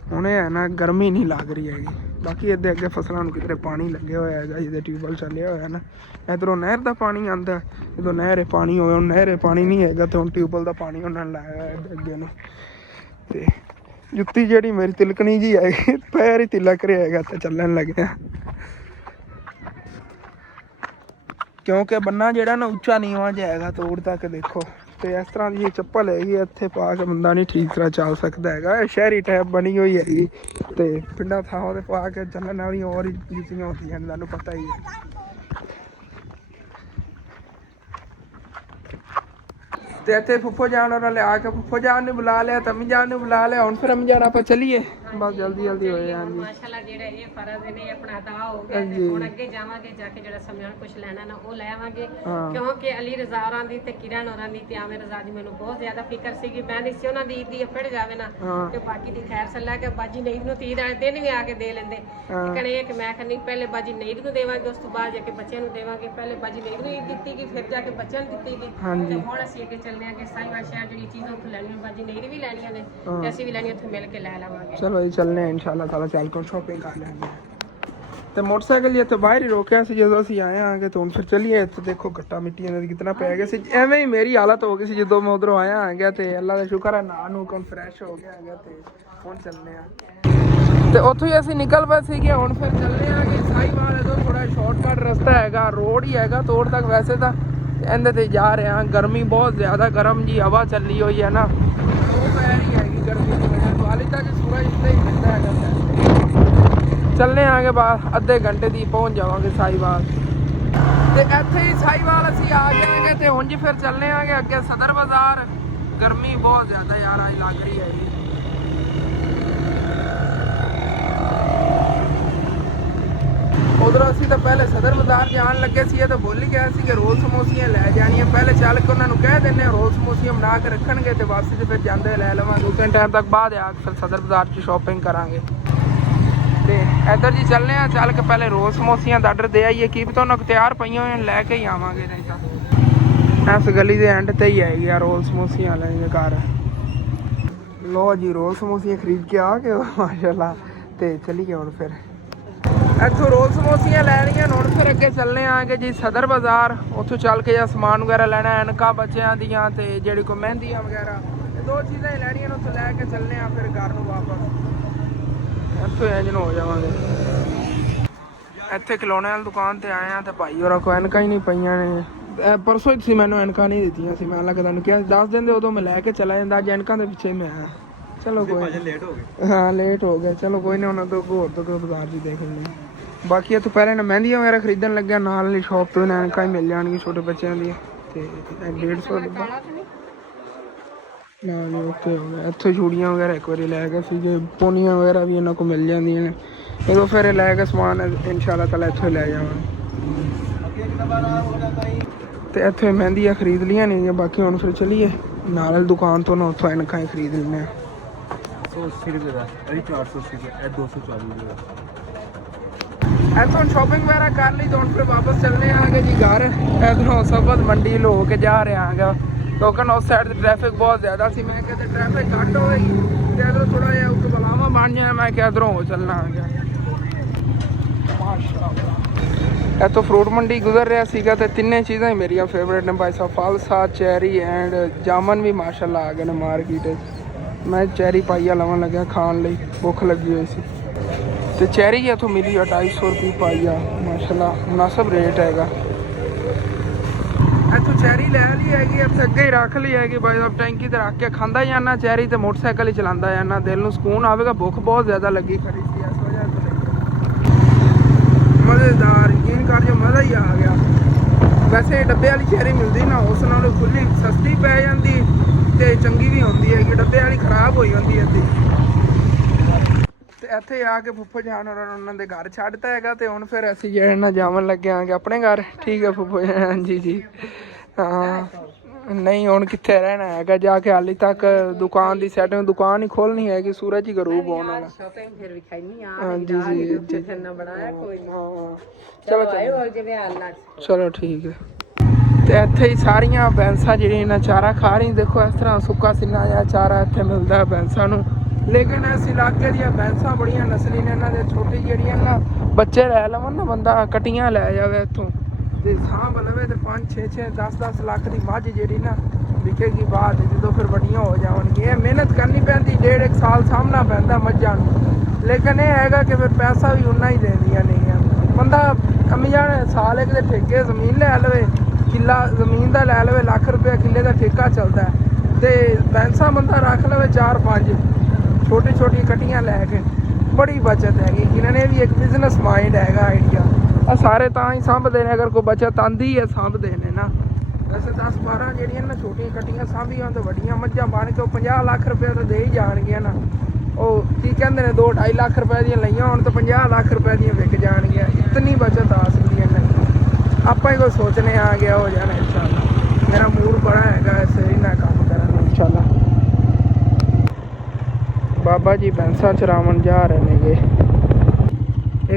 ਹੁਣੇ ਹੈ ਨਾ ਗਰਮੀ ਨਹੀਂ ਲੱਗ ਰਹੀ ਹੈਗੀ ਬਾਕੀ ਇੱਦੇ ਅੱਗੇ ਫਸਲਾਂ ਨੂੰ ਕਿਤੇ ਪਾਣੀ ਲੱਗਿਆ ਹੋਇਆ ਹੈਗਾ ਜਿਹਦੇ ਟਿਊਬਵੈਲ ਚੱਲਿਆ ਹੋਇਆ ਨਾ ਇੱਧਰੋਂ ਨਹਿਰ ਦਾ ਪਾਣੀ ਆਉਂਦਾ ਜਦੋਂ ਨਹਿਰੇ ਪਾਣੀ ਹੋਵੇ ਹੁਣ ਨਹਿਰੇ ਪਾਣੀ ਨਹੀਂ ਹੈਗਾ ਤੇ ਹੁਣ ਟਿਊਬਵੈਲ ਦਾ ਪਾਣੀ ਉਹਨਾਂ ਨੇ ਲਾਇਆ ਹੋਇਆ ਅੱਗੇ ਨੂੰ ਤੇ ਜੁੱਤੀ ਜਿਹੜੀ ਮੇਰੀ ਤਿਲਕਣੀ ਜੀ ਹੈਗੀ ਪੈਰ ਹੀ ਤਿਲਕ ਰਿਹਾ ਹੈਗਾ ਤੇ ਚੱਲਣ ਲੱਗਿਆ ਕਿਉਂਕਿ ਬੰਨਾ ਜਿਹੜਾ ਨਾ ਉੱਚਾ ਨੀਵਾਂ ਜਿਹਾ ਹੈਗਾ ਤੋੜ ਤੱਕ ਦੇਖੋ ਤੇ ਇਸ ਤਰ੍ਹਾਂ ਦੀ ਚੱਪਲ ਹੈਗੀ ਇੱਥੇ ਪਾ ਕੇ ਬੰਦਾ ਨਹੀਂ ਠੀਕ ਤਰ੍ਹਾਂ ਚੱਲ ਸਕਦਾ ਹੈਗਾ ਸ਼ਹਿਰੀ ਟਾਈਪ ਬਣੀ ਹੋਈ ਹੈਗੀ ਤੇ ਪਿੰਡਾਂ ਥਾਵਾਂ ਤੇ ਪਾ ਕੇ ਚੱਲਣ ਵਾਲੀ ਹੋਰ ਹੀ ਜੁੱਤੀਆਂ ਹੁੰਦੀਆਂ ਨੇ ਤੁਹਾਨੂੰ ਪਤਾ ਹੀ ਹੈ ਤੇ ਇੱਥੇ ਫੁੱਫੋ ਜਾਨ ਉਹਨਾਂ ਲਿਆ ਕੇ ਫੁੱਫੋ ਜਾਨ ਨੂੰ ਬੁਲਾ ਲਿਆ ਤੰਮੀ ਜਾਨ ਨੂੰ ਬੁਲਾ ਲਿਆ ਹੁਣ ਫਿਰ ਜਾਨ ਆਪਾਂ ਚੱਲੀਏ ਬਸ ਜਲਦੀ ਹੋਏ ਹਾਂਜੀ ਮਾਸ਼ਾਅੱਲਾ ਜਿਹੜਾ ਇਹ ਫਰਜ਼ ਨੇ ਆਪਣਾ ਅਦਾ ਹੋ ਗਿਆ ਤੇ ਹੁਣ ਅੱਗੇ ਜਾਵਾਂਗੇ ਜਾ ਕੇ ਜਿਹੜਾ ਸਮਾਨ ਕੁਝ ਲੈਣਾ ਨਾ ਉਹ ਲੈ ਆਵਾਂਗੇ ਕਿਉਂਕਿ ਅਲੀ ਰਜ਼ਾ ਹੋਰਾਂ ਦੀ ਤੇ ਕਿਰਨ ਹੋਰਾਂ ਦੀ ਤੇ ਆਮਿਰ ਰਜ਼ਾ ਦੀ ਮੈਨੂੰ ਬਹੁਤ ਜ਼ਿਆਦਾ ਫਿਕਰ ਸੀਗੀ ਮੈਂ ਨਹੀਂ ਸੀ ਉਹਨਾਂ ਦੀ ਈਦ ਦੀ ਫੜ ਜਾਵੇ ਨਾ ਤੇ ਬਾਕੀ ਦੀ ਖੈਰ ਸੱਲਾ ਕਿ ਬਾਜੀ ਨਹੀਂ ਨੂੰ ਤੀਦ ਵਾਲੇ ਦਿਨ ਵੀ ਆ ਕੇ ਦੇ ਲੈਂਦੇ ਕਹਣੇ ਇਹ ਕਿ ਮੈਂ ਕਹਿੰਦੀ ਪਹਿਲੇ ਬਾਜੀ ਨਹੀਂ ਨੂੰ ਦੇਵਾਂਗੇ ਉਸ ਤੋਂ ਬਾਅਦ ਜਾ ਕੇ ਬੱਚਿਆਂ ਨੂੰ ਦੇਵਾਂਗੇ ਪਹਿਲੇ ਬਾਜੀ ਨਹੀਂ ਨੂੰ ਈਦ ਦਿੱਤੀ ਗਈ ਫਿਰ ਜਾ ਕੇ ਬੱਚਿਆਂ ਨੂੰ ਦਿੱਤੀ ਗਈ ਤੇ ਹੁਣ ਅਸੀਂ ਅੱਗੇ ਚੱਲਦੇ ਆਂਗੇ ਸਾਹੀਵਾਲ ਸ਼ਹਿਰ ਜਿਹੜੀ ਚੀਜ਼ਾਂ ਉੱਥੇ ਲੈਣੀਆਂ ਬਾਜੀ ਨਹੀਂ ਵੀ ਲੈਣੀਆਂ ਨੇ ਤੇ ਅਸੀਂ ਵੀ ਲੈਣੀਆਂ ਉੱਥੇ ਮਿਲ ਕੇ ਲੈ ਲਵਾਂਗੇ ਚਲੋ ਜੀ ਚੱਲਨੇ ਇਨਸ਼ਾਅੱਲਾ ਤਾਲਾ ਚੱਲ ਕੇ ਸ਼ਾਪਿੰਗ ਕਰ ਲੈਂਦੇ ਤੇ ਮੋਟਰਸਾਈਕਲ ਇਹ ਤਾਂ ਬਾਹਰ ਹੀ ਰੋਕਿਆ ਸੀ ਜਦੋਂ ਅਸੀਂ ਆਏ ਆਂਗੇ ਤੇ ਹੁਣ ਫਿਰ ਚੱਲੀਏ ਇੱਥੇ ਦੇਖੋ ਗੱਟਾ ਮਿੱਟੀਆਂ ਦਾ ਕਿਤਨਾ ਪੈ ਗਿਆ ਸੀ ਐਵੇਂ ਹੀ ਮੇਰੀ ਹਾਲਤ ਹੋ ਗਈ ਸੀ ਜਦੋਂ ਮੈਂ ਉਧਰੋਂ ਆਇਆ ਆ ਗਿਆ ਤੇ ਅੱਲਾ ਦਾ ਸ਼ੁਕਰ ਹੈ ਨਾ ਨੂੰ ਕੋਲ ਫਰੈਸ਼ ਹੋ ਗਿਆ ਹੈਗਾ ਤੇ ਹੁਣ ਚੱਲਨੇ ਆ ਤੇ ਉੱਥੋਂ ਹੀ ਅਸੀਂ ਨਿਕਲ ਪਏ ਸੀਗੇ ਹੁਣ ਫਿਰ ਚੱਲਨੇ ਆਂਗੇ ਸਾਹੀਵਾਲ ਇਹਦਾ ਥੋੜਾ ਸ਼ਾਰਟਕਟ ਰਸਤਾ ਹੈਗਾ ਰੋਡ ਹੀ ਹੈਗਾ ਤੋੜ ਤੱਕ ਵੈਸੇ ਤਾਂ ਇਹਦੇ ਤੇ ਜਾ ਰਹੇ ਹਾਂ ਗਰਮੀ ਬਹੁਤ ਜ਼ਿਆਦਾ ਗਰਮ ਜੀ ਹਵਾ ਚੱਲੀ ਹੋਈ ਹੈ ਨਾ ਉਹ ਪੈ ਨਹੀਂ ਹੈਗੀ ਗਰਮੀ ਦੀ ਵਜ੍ਹਾ ਤੋਂ ਹਾਲੇ ਤੱਕ ਸੂਰਜ ਇੱਥੇ ਹੀ ਮਿਲਦਾ ਹੈਗਾ ਚੱਲਨੇ ਆਂਗੇ ਬਾਅਦ ਅੱਧੇ ਘੰਟੇ ਦੀ ਪਹੁੰਚ ਜਾਵਾਂਗੇ ਸਾਹੀਵਾਲ ਤੇ ਇੱਥੇ ਹੀ ਸਾਹੀਵਾਲ ਅਸੀਂ ਆ ਜਾਵਾਂਗੇ ਤੇ ਹੁਣ ਜੀ ਫਿਰ ਚੱਲਨੇ ਆਂਗੇ ਅੱਗੇ ਸਦਰ ਬਾਜ਼ਾਰ ਗਰਮੀ ਬਹੁਤ ਜ਼ਿਆਦਾ ਯਾਰ ਆਈ ਲੱਗ ਰਹੀ ਹੈਗੀ ਉਧਰੋਂ ਅਸੀਂ ਤਾਂ ਪਹਿਲੇ ਸਦਰ ਬਾਜ਼ਾਰ ਜਾਣ ਲੱਗੇ ਸੀ ਤਾਂ ਭੁੱਲ ਹੀ ਗਿਆ ਸੀ ਕਿ ਰੋਲ ਸਮੋਸੀਆਂ ਲੈ ਜਾਣੀਆਂ ਪਹਿਲੇ ਚੱਲ ਕੇ ਉਹਨਾਂ ਨੂੰ ਕਹਿ ਦਿੰਦੇ ਹਾਂ ਰੋਲ ਸਮੋਸੀਆਂ ਬਣਾ ਕੇ ਰੱਖਣਗੇ ਤੇ ਵਾਪਸੀ ਤੇ ਫਿਰ ਜਾਂਦੇ ਲੈ ਲਵਾਂਗੇ ਉਸ ਟਾਈਮ ਤੱਕ ਬਾਅਦ ਆ ਕੇ ਫਿਰ ਸਦਰ ਬਾਜ਼ਾਰ 'ਚ ਸ਼ਾਪਿੰਗ ਕਰਾਂਗੇ ਤੇ ਇੱਧਰ ਜੀ ਚੱਲਨੇ ਆ ਚੱਲ ਕੇ ਪਹਿਲੇ ਰੋਲ ਸਮੋਸੀਆਂ ਦਾ ਆਰਡਰ ਦੇ ਆਈਏ ਕੀ ਪਤਾ ਉਹਨਾਂ ਕੋਲ ਤਿਆਰ ਪਈਆਂ ਹੋਈਆਂ ਲੈ ਕੇ ਹੀ ਆਵਾਂਗੇ ਨਹੀਂ ਤਾਂ ਇਸ ਗਲੀ ਦੇ ਐਂਡ ਤੇ ਹੀ ਆਏਗੀ ਆ ਰੋਲ ਸਮੋਸੀਆਂ ਲੈਣੇ ਘਰ ਲੋ ਜੀ ਰੋਲ ਸਮੋਸੀਆਂ ਖਰੀਦ ਕੇ ਆ ਗਏ ਮਾਸ਼ਾਅੱਲਾ ਤੇ ਚੱਲੀਏ ਹੁਣ ਫਿਰ ਇੱਥੋਂ ਰੋਲ ਸਮੋਸੀਆਂ ਲੈਣੀਆਂ ਹੁਣ ਫਿਰ ਅੱਗੇ ਚੱਲਨੇ ਆਂਗੇ ਜੀ ਸਦਰ ਬਾਜ਼ਾਰ ਉੱਥੋਂ ਚੱਲ ਕੇ ਜਾਂ ਸਮਾਨ ਵਗੈਰਾ ਲੈਣਾ ਐਨਕਾਂ ਬੱਚਿਆਂ ਦੀਆਂ ਤੇ ਜਿਹੜੀ ਕੋ ਮਹਿੰਦੀਆਂ ਵਗੈਰਾ ਇਹ ਦੋ ਚੀਜ਼ਾਂ ਹੀ ਲੈਣੀਆਂ ਨੇ ਉੱਥੋਂ ਲੈ ਕੇ ਚੱਲਨੇ ਆ ਫਿਰ ਘਰ ਨੂੰ ਵਾਪਸ ਇੱਥੋਂ ਇੰਜ ਨੂੰ ਹੋ ਜਾਵਾਂਗੇ ਇੱਥੇ ਖਿਲੌਣੇ ਵਾਲੀ ਦੁਕਾਨ ਤੇ ਆਏ ਆ ਤੇ ਭਾਈ ਹੋਰਾਂ ਕੋ ਐਨਕਾਂ ਹੀ ਨਹੀਂ ਪਈਆਂ ਨੇ ਪਰਸੋਂ ਹੀ ਸੀ ਮੈਨੂੰ ਐਨਕਾਂ ਨਹੀਂ ਦਿੱਤੀਆਂ ਸੀ ਮੈਂ ਲੱਗਦਾ ਨੂੰ ਕਿਹਾ ਦੱਸ ਦਿੰਦੇ ਉਦੋਂ ਮੈਂ ਲੈ ਕੇ ਚਲਾ ਜਾਂਦਾ ਅੱਜ ਐਨਕਾਂ ਦੇ ਪਿੱਛੇ ਮੈਂ ਆਇਆ ਚਲੋ ਕੋਈ ਲੇਟ ਹੋ ਗਏ ਹਾਂ ਲੇਟ ਹੋ ਗਿਆ ਚਲੋ ਕੋਈ ਨਹੀਂ ਉਹਨਾਂ ਤੋਂ ਹੋਰ ਤੋਂ ਬਾਜ਼ਾਰ 'ਚ ਦੇਖ ਲੈਂਦੇ ਬਾਕੀ ਇੱਥੋਂ ਪਹਿਲੇ ਨਾ ਮਹਿੰਦੀਆਂ ਵਗੈਰਾ ਖਰੀਦਣ ਲੱਗਿਆ ਨਾਲ ਵਾਲੀ ਸ਼ਾਪ ਤੋਂ ਐਨਕਾਂ ਹੀ ਮਿਲ ਜਾਣਗੀਆਂ ਛੋਟੇ ਬੱਚਿਆਂ ਦੀਆਂ ਤੇ 150 ਡੱਬਾ ਨਾ ਜੀ ਉੱਥੇ ਹੋ ਗਿਆ ਇੱਥੋਂ ਚੂੜੀਆਂ ਵਗੈਰਾ ਇੱਕ ਵਾਰੀ ਲੈ ਗਏ ਸੀਗੇ ਪੋਨੀਆਂ ਵਗੈਰਾ ਵੀ ਇਹਨਾਂ ਕੋਲ ਮਿਲ ਜਾਂਦੀਆਂ ਨੇ ਜਦੋਂ ਫਿਰ ਲੈ ਕੇ ਸਮਾਨ ਇਨਸ਼ਾਅੱਲਾ ਤਾਲਾ ਇੱਥੋਂ ਲੈ ਜਾਵਾਂਗੇ ਤੇ ਇੱਥੇ ਮਹਿੰਦੀਆਂ ਖਰੀਦ ਲੀਆਂ ਨੇ ਬਾਕੀ ਹੁਣ ਫਿਰ ਚੱਲੀਏ ਨਾਲ ਦੁਕਾਨ ਤੋਂ ਨਾ ਉੱਥੋਂ ਐਨਕਾਂ ਹੀ ਖਰੀਦ ਲੈਂਦੇ ਹਾਂ 180 रुपये का अरे 480 रुपये 240 रुपये ਇੱਥੋਂ ਸ਼ਾਪਿੰਗ ਵਗੈਰਾ ਕਰ ਲਈ ਤਾਂ ਹੁਣ ਫਿਰ ਵਾਪਸ ਚੱਲਨੇ ਆਂਗੇ ਜੀ ਘਰ ਇੱਧਰੋਂ ਸਬਜ਼ ਮੰਡੀ ਲੋ ਕੇ ਜਾ ਰਿਹਾ ਹੈਗਾ ਕਿਉਂਕਿ ਉਸ ਸਾਈਡ ਤੇ ਟ੍ਰੈਫਿਕ ਬਹੁਤ ਜ਼ਿਆਦਾ ਸੀ ਮੈਂ ਕਿਹਾ ਤੇ ਟ੍ਰੈਫਿਕ ਘੱਟ ਹੋਵੇਗੀ ਤੇ ਇੱਧਰੋਂ ਥੋੜਾ ਜਿਹਾ ਉੱਤੇ ਬਲਾਵਾ ਬਣ ਜਾਣਾ ਮੈਂ ਕਿਹਾ ਇੱਧਰੋਂ ਹੋ ਚੱਲਣਾ ਹੈਗਾ ਮਾਸ਼ਾਅੱਲਾ ਇੱਥੋਂ ਫਰੂਟ ਮੰਡੀ ਗੁਜ਼ਰ ਰਿਹਾ ਸੀਗਾ ਤੇ ਤਿੰਨੇ ਚੀਜ਼ਾਂ ਹੀ ਮੇਰੀਆਂ ਫੇਵਰੇਟ ਨੇ ਭਾਈ ਸਾਹਿਬ ਫਾਲਸਾ ਚੈਰੀ ਐਂਡ ਜਾਮਨ ਵੀ ਮਾਸ਼ਾਅੱਲਾ ਆ ਗਏ ਨੇ ਮਾਰਕੀਟ ਮੈਂ ਚੈਰੀ ਪਾਈਆ ਲਵਾਂ ਲੱਗਿਆ ਖਾਣ ਲਈ ਭੁੱਖ ਲੱਗੀ ਹੋਈ ਸੀ ਤੇ ਚੈਰੀ ਇੱਥੋਂ ਮਿਲੀ 250 ਰੁਪਏ ਪਾਈਆ ਮਾਸ਼ਾਅੱਲਾ ਮੁਨਾਸਬ ਰੇਟ ਹੈਗਾ ਇੱਥੋਂ ਚੈਰੀ ਲੈ ਲਈ ਹੈਗੀ ਇੱਥੇ ਅੱਗੇ ਹੀ ਰੱਖ ਲਈ ਹੈਗੀ ਭਾਈ ਸਾਹਿਬ ਟੈਂਕੀ ਤੇ ਰੱਖ ਕੇ ਖਾਂਦਾ ਜਾਣਾ ਚੈਰੀ ਤੇ ਮੋਟਰਸਾਈਕਲ ਹੀ ਚਲਾਉਂਦਾ ਜਾਣਾ ਦਿਲ ਨੂੰ ਸਕੂਨ ਆਵੇਗਾ ਭੁੱਖ ਬਹੁਤ ਜ਼ਿਆਦਾ ਲੱਗੀ ਖਰੀ ਸੀ ਇਸ ਵਜ੍ਹਾ ਤੋਂ ਮਜ਼ੇਦਾਰ ਯਕੀਨ ਕਰ ਜੋ ਮਜ਼ਾ ਹੀ ਆ ਗਿਆ ਵੈਸੇ ਡੱਬੇ ਵਾਲੀ ਚੈਰੀ ਮਿਲਦੀ ਨਾ ਉਸ ਨਾਲੋਂ ਖੁੱਲੀ ਸਸਤੀ ਪੈ ਜਾਂਦੀ ਤੇ ਚੰਗੀ ਵੀ ਹੁੰਦੀ ਹੈਗੀ ਡੱਬੇ ਵਾਲੀ ਖਰਾਬ ਹੋਈ ਹੁੰਦੀ ਹੈ ਤੇ ਇੱਥੇ ਆ ਕੇ ਫੁੱਫੋ ਜਾਨ ਉਹਨਾਂ ਦੇ ਘਰ ਛੱਡਤਾ ਹੈਗਾ ਤੇ ਹੁਣ ਫਿਰ ਅਸੀਂ ਜਿਹੜੇ ਨਾ ਜਾਵਣ ਲੱਗੇ ਆਂਗੇ ਆਪਣੇ ਘਰ ਠੀਕ ਹੈ ਫੁੱਫੋ ਹਾਂਜੀ ਜੀ ਹਾਂ ਨਹੀਂ ਹੁਣ ਕਿੱਥੇ ਰਹਿਣਾ ਹੈਗਾ ਜਾ ਕੇ ਹਾਲੇ ਤੱਕ ਦੁਕਾਨ ਦੀ ਸੈਟਿੰਗ ਦੁਕਾਨ ਹੀ ਖੋਲਣੀ ਹੈਗੀ ਸੂਰਜ ਹੀ ਗਰੂਬ ਹੋਣ ਵਾਲਾ ਹਾਂਜੀ ਜੀ ਚਲੋ ਚਲੋ ਠੀਕ ਹੈ ਤੇ ਇੱਥੇ ਹੀ ਸਾਰੀਆਂ ਬੈਂਸਾਂ ਜਿਹੜੀਆਂ ਇਹਨਾਂ ਚਾਰਾ ਖਾ ਰਹੀਆਂ। ਦੇਖੋ ਇਸ ਤਰ੍ਹਾਂ ਸੁੱਕਾ ਸਿੰਨਾ ਜਾਂ ਚਾਰਾ ਇੱਥੇ ਮਿਲਦਾ ਹੈ ਬੈਂਸਾਂ ਨੂੰ। ਲੇਕਿਨ ਇਸ ਇਲਾਕੇ ਦੀਆਂ ਬੈਂਸਾਂ ਬੜੀਆਂ ਨਸਲੀ ਨੇ, ਇਹਨਾਂ ਦੇ ਛੋਟੀ ਜਿਹੜੀਆਂ ਨਾ ਬੱਚੇ ਲੈ ਲਵਣ ਨਾ, ਬੰਦਾ ਕਟੀਆਂ ਲੈ ਜਾਵੇ ਇੱਥੋਂ ਤੇ ਸਾਂਭ ਲਵੇ ਤੇ 5 6 10 ਲੱਖ ਦੀ ਮੱਝ ਜਿਹੜੀ ਨਾ ਵਿਕੇਗੀ ਬਾਅਦ ਜਦੋਂ ਫਿਰ ਵੱਡੀਆਂ ਹੋ ਜਾਣਗੀਆਂ। ਇਹ ਮਿਹਨਤ ਕਰਨੀ ਪੈਂਦੀ, 1.5 ਸਾਲ ਸਾਹਮਣਾ ਪੈਂਦਾ ਮੱਝਾਂ ਨੂੰ। ਲੇਕਿਨ ਇਹ ਹੈਗਾ ਕਿ ਫਿਰ ਪੈਸਾ ਵੀ ਉਨਾ ਹੀ ਦੇਦੀਆਂ ਨਹੀਂ ਆ। ਬੰਦਾ ਕਮੀ ਜਾਣ ਸਾਲ ਇੱਕ ਦੇ ਠੇਕੇ ਜ਼ਮੀਨ ਲੈ ਲਵੇ, ਕਿੱਲਾ ਜ਼ਮੀਨ ਦਾ ਲੈ ਲਵੇ, ਲੱਖ ਰੁਪਏ ਕਿੱਲੇ ਦਾ ਠੇਕਾ ਚੱਲਦਾ ਤੇ ਬੈਂਸਾਂ ਬੰਦਾ ਰੱਖ ਲਵੇ 4-5 ਛੋਟੀ ਛੋਟੀ ਕਟੀਆਂ ਲੈ ਕੇ, ਬੜੀ ਬਚਤ ਹੈਗੀ। ਇਹਨਾਂ ਨੇ ਵੀ ਇੱਕ ਬਿਜ਼ਨਸ ਮਾਈਂਡ ਹੈਗਾ ਆਈਡੀਆ। ਆ ਸਾਰੇ ਤਾਂ ਹੀ ਸਾਂਭਦੇ ਨੇ, ਅਗਰ ਕੋਈ ਬਚਤ ਆਂਦੀ ਹੈ ਸਾਂਭਦੇ ਨੇ ਨਾ। ਵੈਸੇ 10-12 ਜਿਹੜੀਆਂ ਨਾ ਛੋਟੀਆਂ ਕਟੀਆਂ ਸਾਂਭੀਆਂ ਤੇ ਵੱਡੀਆਂ ਮੱਝਾਂ ਬਣ ਕੇ ਉਹ 50 ਲੱਖ ਰੁਪਏ ਤਾਂ ਦੇ ਹੀ ਜਾਣਗੀਆਂ ਨਾ। ਉਹ ਕੀ ਕਹਿੰਦੇ ਨੇ 2-2.5 ਲੱਖ ਰੁਪਏ ਦੀਆਂ ਲਈਆਂ ਹੁਣ ਤਾਂ 50 ਲੱਖ ਰੁਪਏ ਦੀਆਂ ਵਿਕ ਜਾਣਗੀਆਂ। ਇਤਨੀ ਬਚਤ ਆ ਸਕਦੀ ਹੈ ਇਹਨਾਂ। ਆਪਾਂ ਹੀ ਕੋਈ ਸੋਚਨੇ ਆ ਗਿਆ ਹੋ ਜਾਣਾ ਇਨਸ਼ਾਅੱਲਾ। ਮੇਰਾ ਮੂਡ ਬੜਾ ਹੈਗਾ ਇਸੇ ਨਾਲ ਕੰਮ ਕਰਨ ਨੂੰ ਇਨਸ਼ਾਅੱਲਾ। ਬਾਬਾ ਜੀ ਬੈਂਸਾਂ ਚਰਾਵਣ ਜਾ ਰਹੇ ਨੇਗੇ।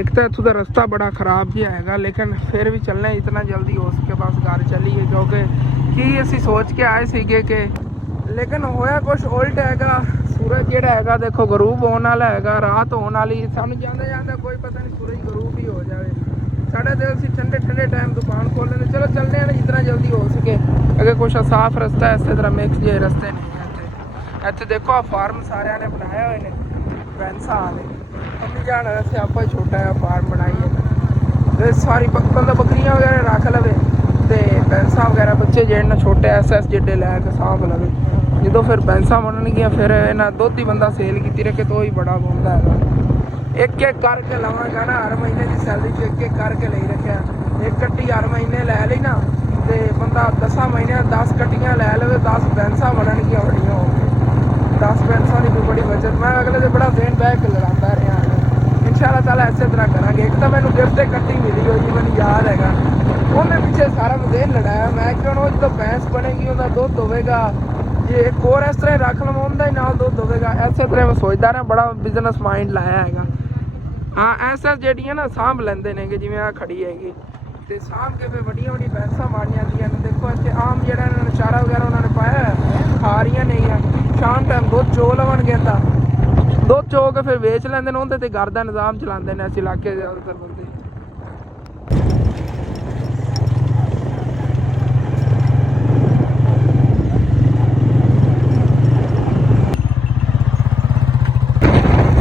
ਇੱਕ ਤਾਂ ਇੱਥੋਂ ਦਾ ਰਸਤਾ ਬੜਾ ਖ਼ਰਾਬ ਜਿਹਾ ਹੈਗਾ, ਲੇਕਿਨ ਫਿਰ ਵੀ ਚੱਲਣਾ ਇਤਨਾ ਜਲਦੀ ਹੋ ਸਕੇ ਬਸ ਘਰ ਚੱਲੀਏ, ਕਿਉਂਕਿ ਕੀ ਅਸੀਂ ਸੋਚ ਕੇ ਆਏ ਸੀਗੇ ਕਿ, ਲੇਕਿਨ ਹੋਇਆ ਕੁਛ ਉਲਟ ਹੈਗਾ। ਸੂਰਜ ਜਿਹੜਾ ਹੈਗਾ ਦੇਖੋ ਗਰੂਬ ਹੋਣ ਵਾਲਾ ਹੈਗਾ, ਰਾਤ ਹੋਣ ਵਾਲੀ। ਸਾਨੂੰ ਜਾਂਦੇ ਜਾਂਦੇ ਕੋਈ ਪਤਾ ਨਹੀਂ ਸੂਰਜ ਗਰੂਬ ਹੀ ਹੋ ਜਾਵੇ। ਸਾਡੇ ਦਿਲ ਸੀ ਠੰਡੇ ਠੰਡੇ ਟਾਈਮ ਦੁਕਾਨ ਖੋਲ ਲੈਂਦੇ, ਚਲੋ ਚੱਲਦੇ ਹਾਂ ਜਿਤਨਾ ਜਲਦੀ ਹੋ ਸਕੇ। ਅਗਰ ਕੁਛ ਸਾਫ਼ ਰਸਤਾ ਇਸੇ ਤਰ੍ਹਾਂ ਮਿਕਸ ਜਿਹੇ ਰਸਤੇ ਨਹੀਂ ਇੱਥੇ। ਇੱਥੇ ਦੇਖੋ ਆ ਫਾਰਮ ਸਾਰਿਆਂ ਨੇ ਬਣਾਏ ਹੋਏ ਨੇ ਬੈਂਸਾਂ ਵਾਲੇ। ਅੱਗੇ ਜਾਣ ਵੈਸੇ ਆਪਾਂ ਹੀ ਛੋਟਾ ਜਿਹਾ ਫਾਰਮ ਬਣਾਈਏ ਤੇ ਸਾਰੀ ਬੰਦਾ ਬੱਕਰੀਆਂ ਵਗੈਰਾ ਰੱਖ ਲਵੇ ਤੇ ਬੈਂਸਾਂ ਵਗੈਰਾ ਬੱਚੇ ਜਿਹੜੇ ਨਾ ਛੋਟੇ SS ਜਿੱਡੇ ਲੈ ਕੇ ਸਾਂਭ ਲਵੇ। ਜਦੋਂ ਫਿਰ ਬੈਂਸਾਂ ਬਣਨਗੀਆਂ ਫਿਰ ਇਹਨਾਂ ਦੁੱਧ ਹੀ ਬੰਦਾ ਸੇਲ ਕੀਤੀ ਰੱਖੇ ਤਾਂ ਉਹ ਹੀ ਬੜਾ ਹੁੰਦਾ ਹੈਗਾ। ਇੱਕ ਇੱਕ ਕਰਕੇ ਲਵਾਂਗਾ ਨਾ, ਹਰ ਮਹੀਨੇ ਦੀ ਸੈਲਰੀ 'ਚ ਇੱਕ ਇੱਕ ਕਰਕੇ ਲਈ ਰੱਖਿਆ। ਇੱਕ ਕੱਟੀ ਹਰ ਮਹੀਨੇ ਲੈ ਲਈ ਨਾ ਤੇ ਬੰਦਾ 10 ਮਹੀਨਿਆਂ 10 ਕੱਟੀਆਂ ਲੈ ਲਵੇ, 10 ਬੈਂਸਾਂ ਬਣਨਗੀਆਂ ਵੱਡੀਆਂ ਹੋ ਕੇ। 10 ਬੈਂਸਾਂ ਦੀ ਵੀ ਬੜੀ ਬਚਤ। ਮੈਂ ਅਗਲੇ ਦੇ ਬੜਾ ਦੇਣ ਬਹਿ ਕੇ ਲੜਾਉਂਦਾ ਰਿਹਾ। ਇਨਸ਼ਾਅੱਲਾ ਤਾਲਾ ਇਸੇ ਤਰ੍ਹਾਂ ਕਰਾਂਗੇ। ਇੱਕ ਤਾਂ ਮੈਨੂੰ ਗਿਫਟ ਤੇ ਕੱਟੀ ਮਿਲੀ ਹੋਈ, ਮੈਨੂੰ ਯਾਦ ਹੈਗਾ। ਉਹਨੇ ਪਿੱਛੇ ਸਾਰਾ ਦਿਨ ਲੜਾਇਆ। ਮੈਂ ਕਿਹਾ ਉਹ ਜਦੋਂ ਭੈਂਸ ਬਣੇਗੀ ਉਹਦਾ ਦੁੱਧ ਹੋਵੇਗਾ, ਜੇ ਇੱਕ ਹੋਰ ਇਸ ਤਰ੍ਹਾਂ ਰੱਖ ਲਵਾਂ ਉਹਦਾ ਹੀ ਨਾਲ ਦੁੱਧ ਹੋਵੇਗਾ। ਇਸੇ ਤਰ੍ਹਾਂ ਮੈਂ ਸੋਚਦਾ ਰਿਹਾ, ਬੜਾ ਬਿਜ਼ਨਸ ਮਾਈਂਡ ਲਾਇਆ ਹੈਗਾ। ਹਾਂ ਐਸਐਸ ਜਿਹੜੀਆਂ ਨਾ ਸਾਂਭ ਲੈਂਦੇ ਨੇ ਕਿ ਜਿਵੇਂ ਆ ਖੜੀ ਹੈਗੀ ਤੇ ਸਾਂਭ ਕੇ ਫਿਰ ਵੱਡੀਆਂ ਵੱਡੀਆਂ ਬੈਂਸਾਂ ਬਣ ਜਾਂਦੀਆਂ ਨੇ। ਦੇਖੋ ਇੱਥੇ ਆਮ ਜਿਹੜਾ ਇਹਨਾਂ ਨੇ ਚਾਰਾ ਵਗੈਰਾ ਉਹਨਾਂ ਨੇ ਪਾਇਆ ਖਾ ਰਹੀਆਂ ਨਹੀਂ ਆ। ਸ਼ਾਮ ਟਾਈਮ ਦੁੱਧ ਚੋ ਲਵਣਗੇ ਤਾਂ ਦੁੱਧ ਚੋ ਕੇ ਫਿਰ ਵੇਚ ਲੈਂਦੇ ਨੇ। ਉਹਦੇ ਤੇ ਘਰ ਦਾ ਨਿਜ਼ਾਮ ਚਲਾਉਂਦੇ ਨੇ ਇਸ ਇਲਾਕੇ ਦੇ ਜ਼ਿਆਦਾਤਰ ਬੰਦੇ।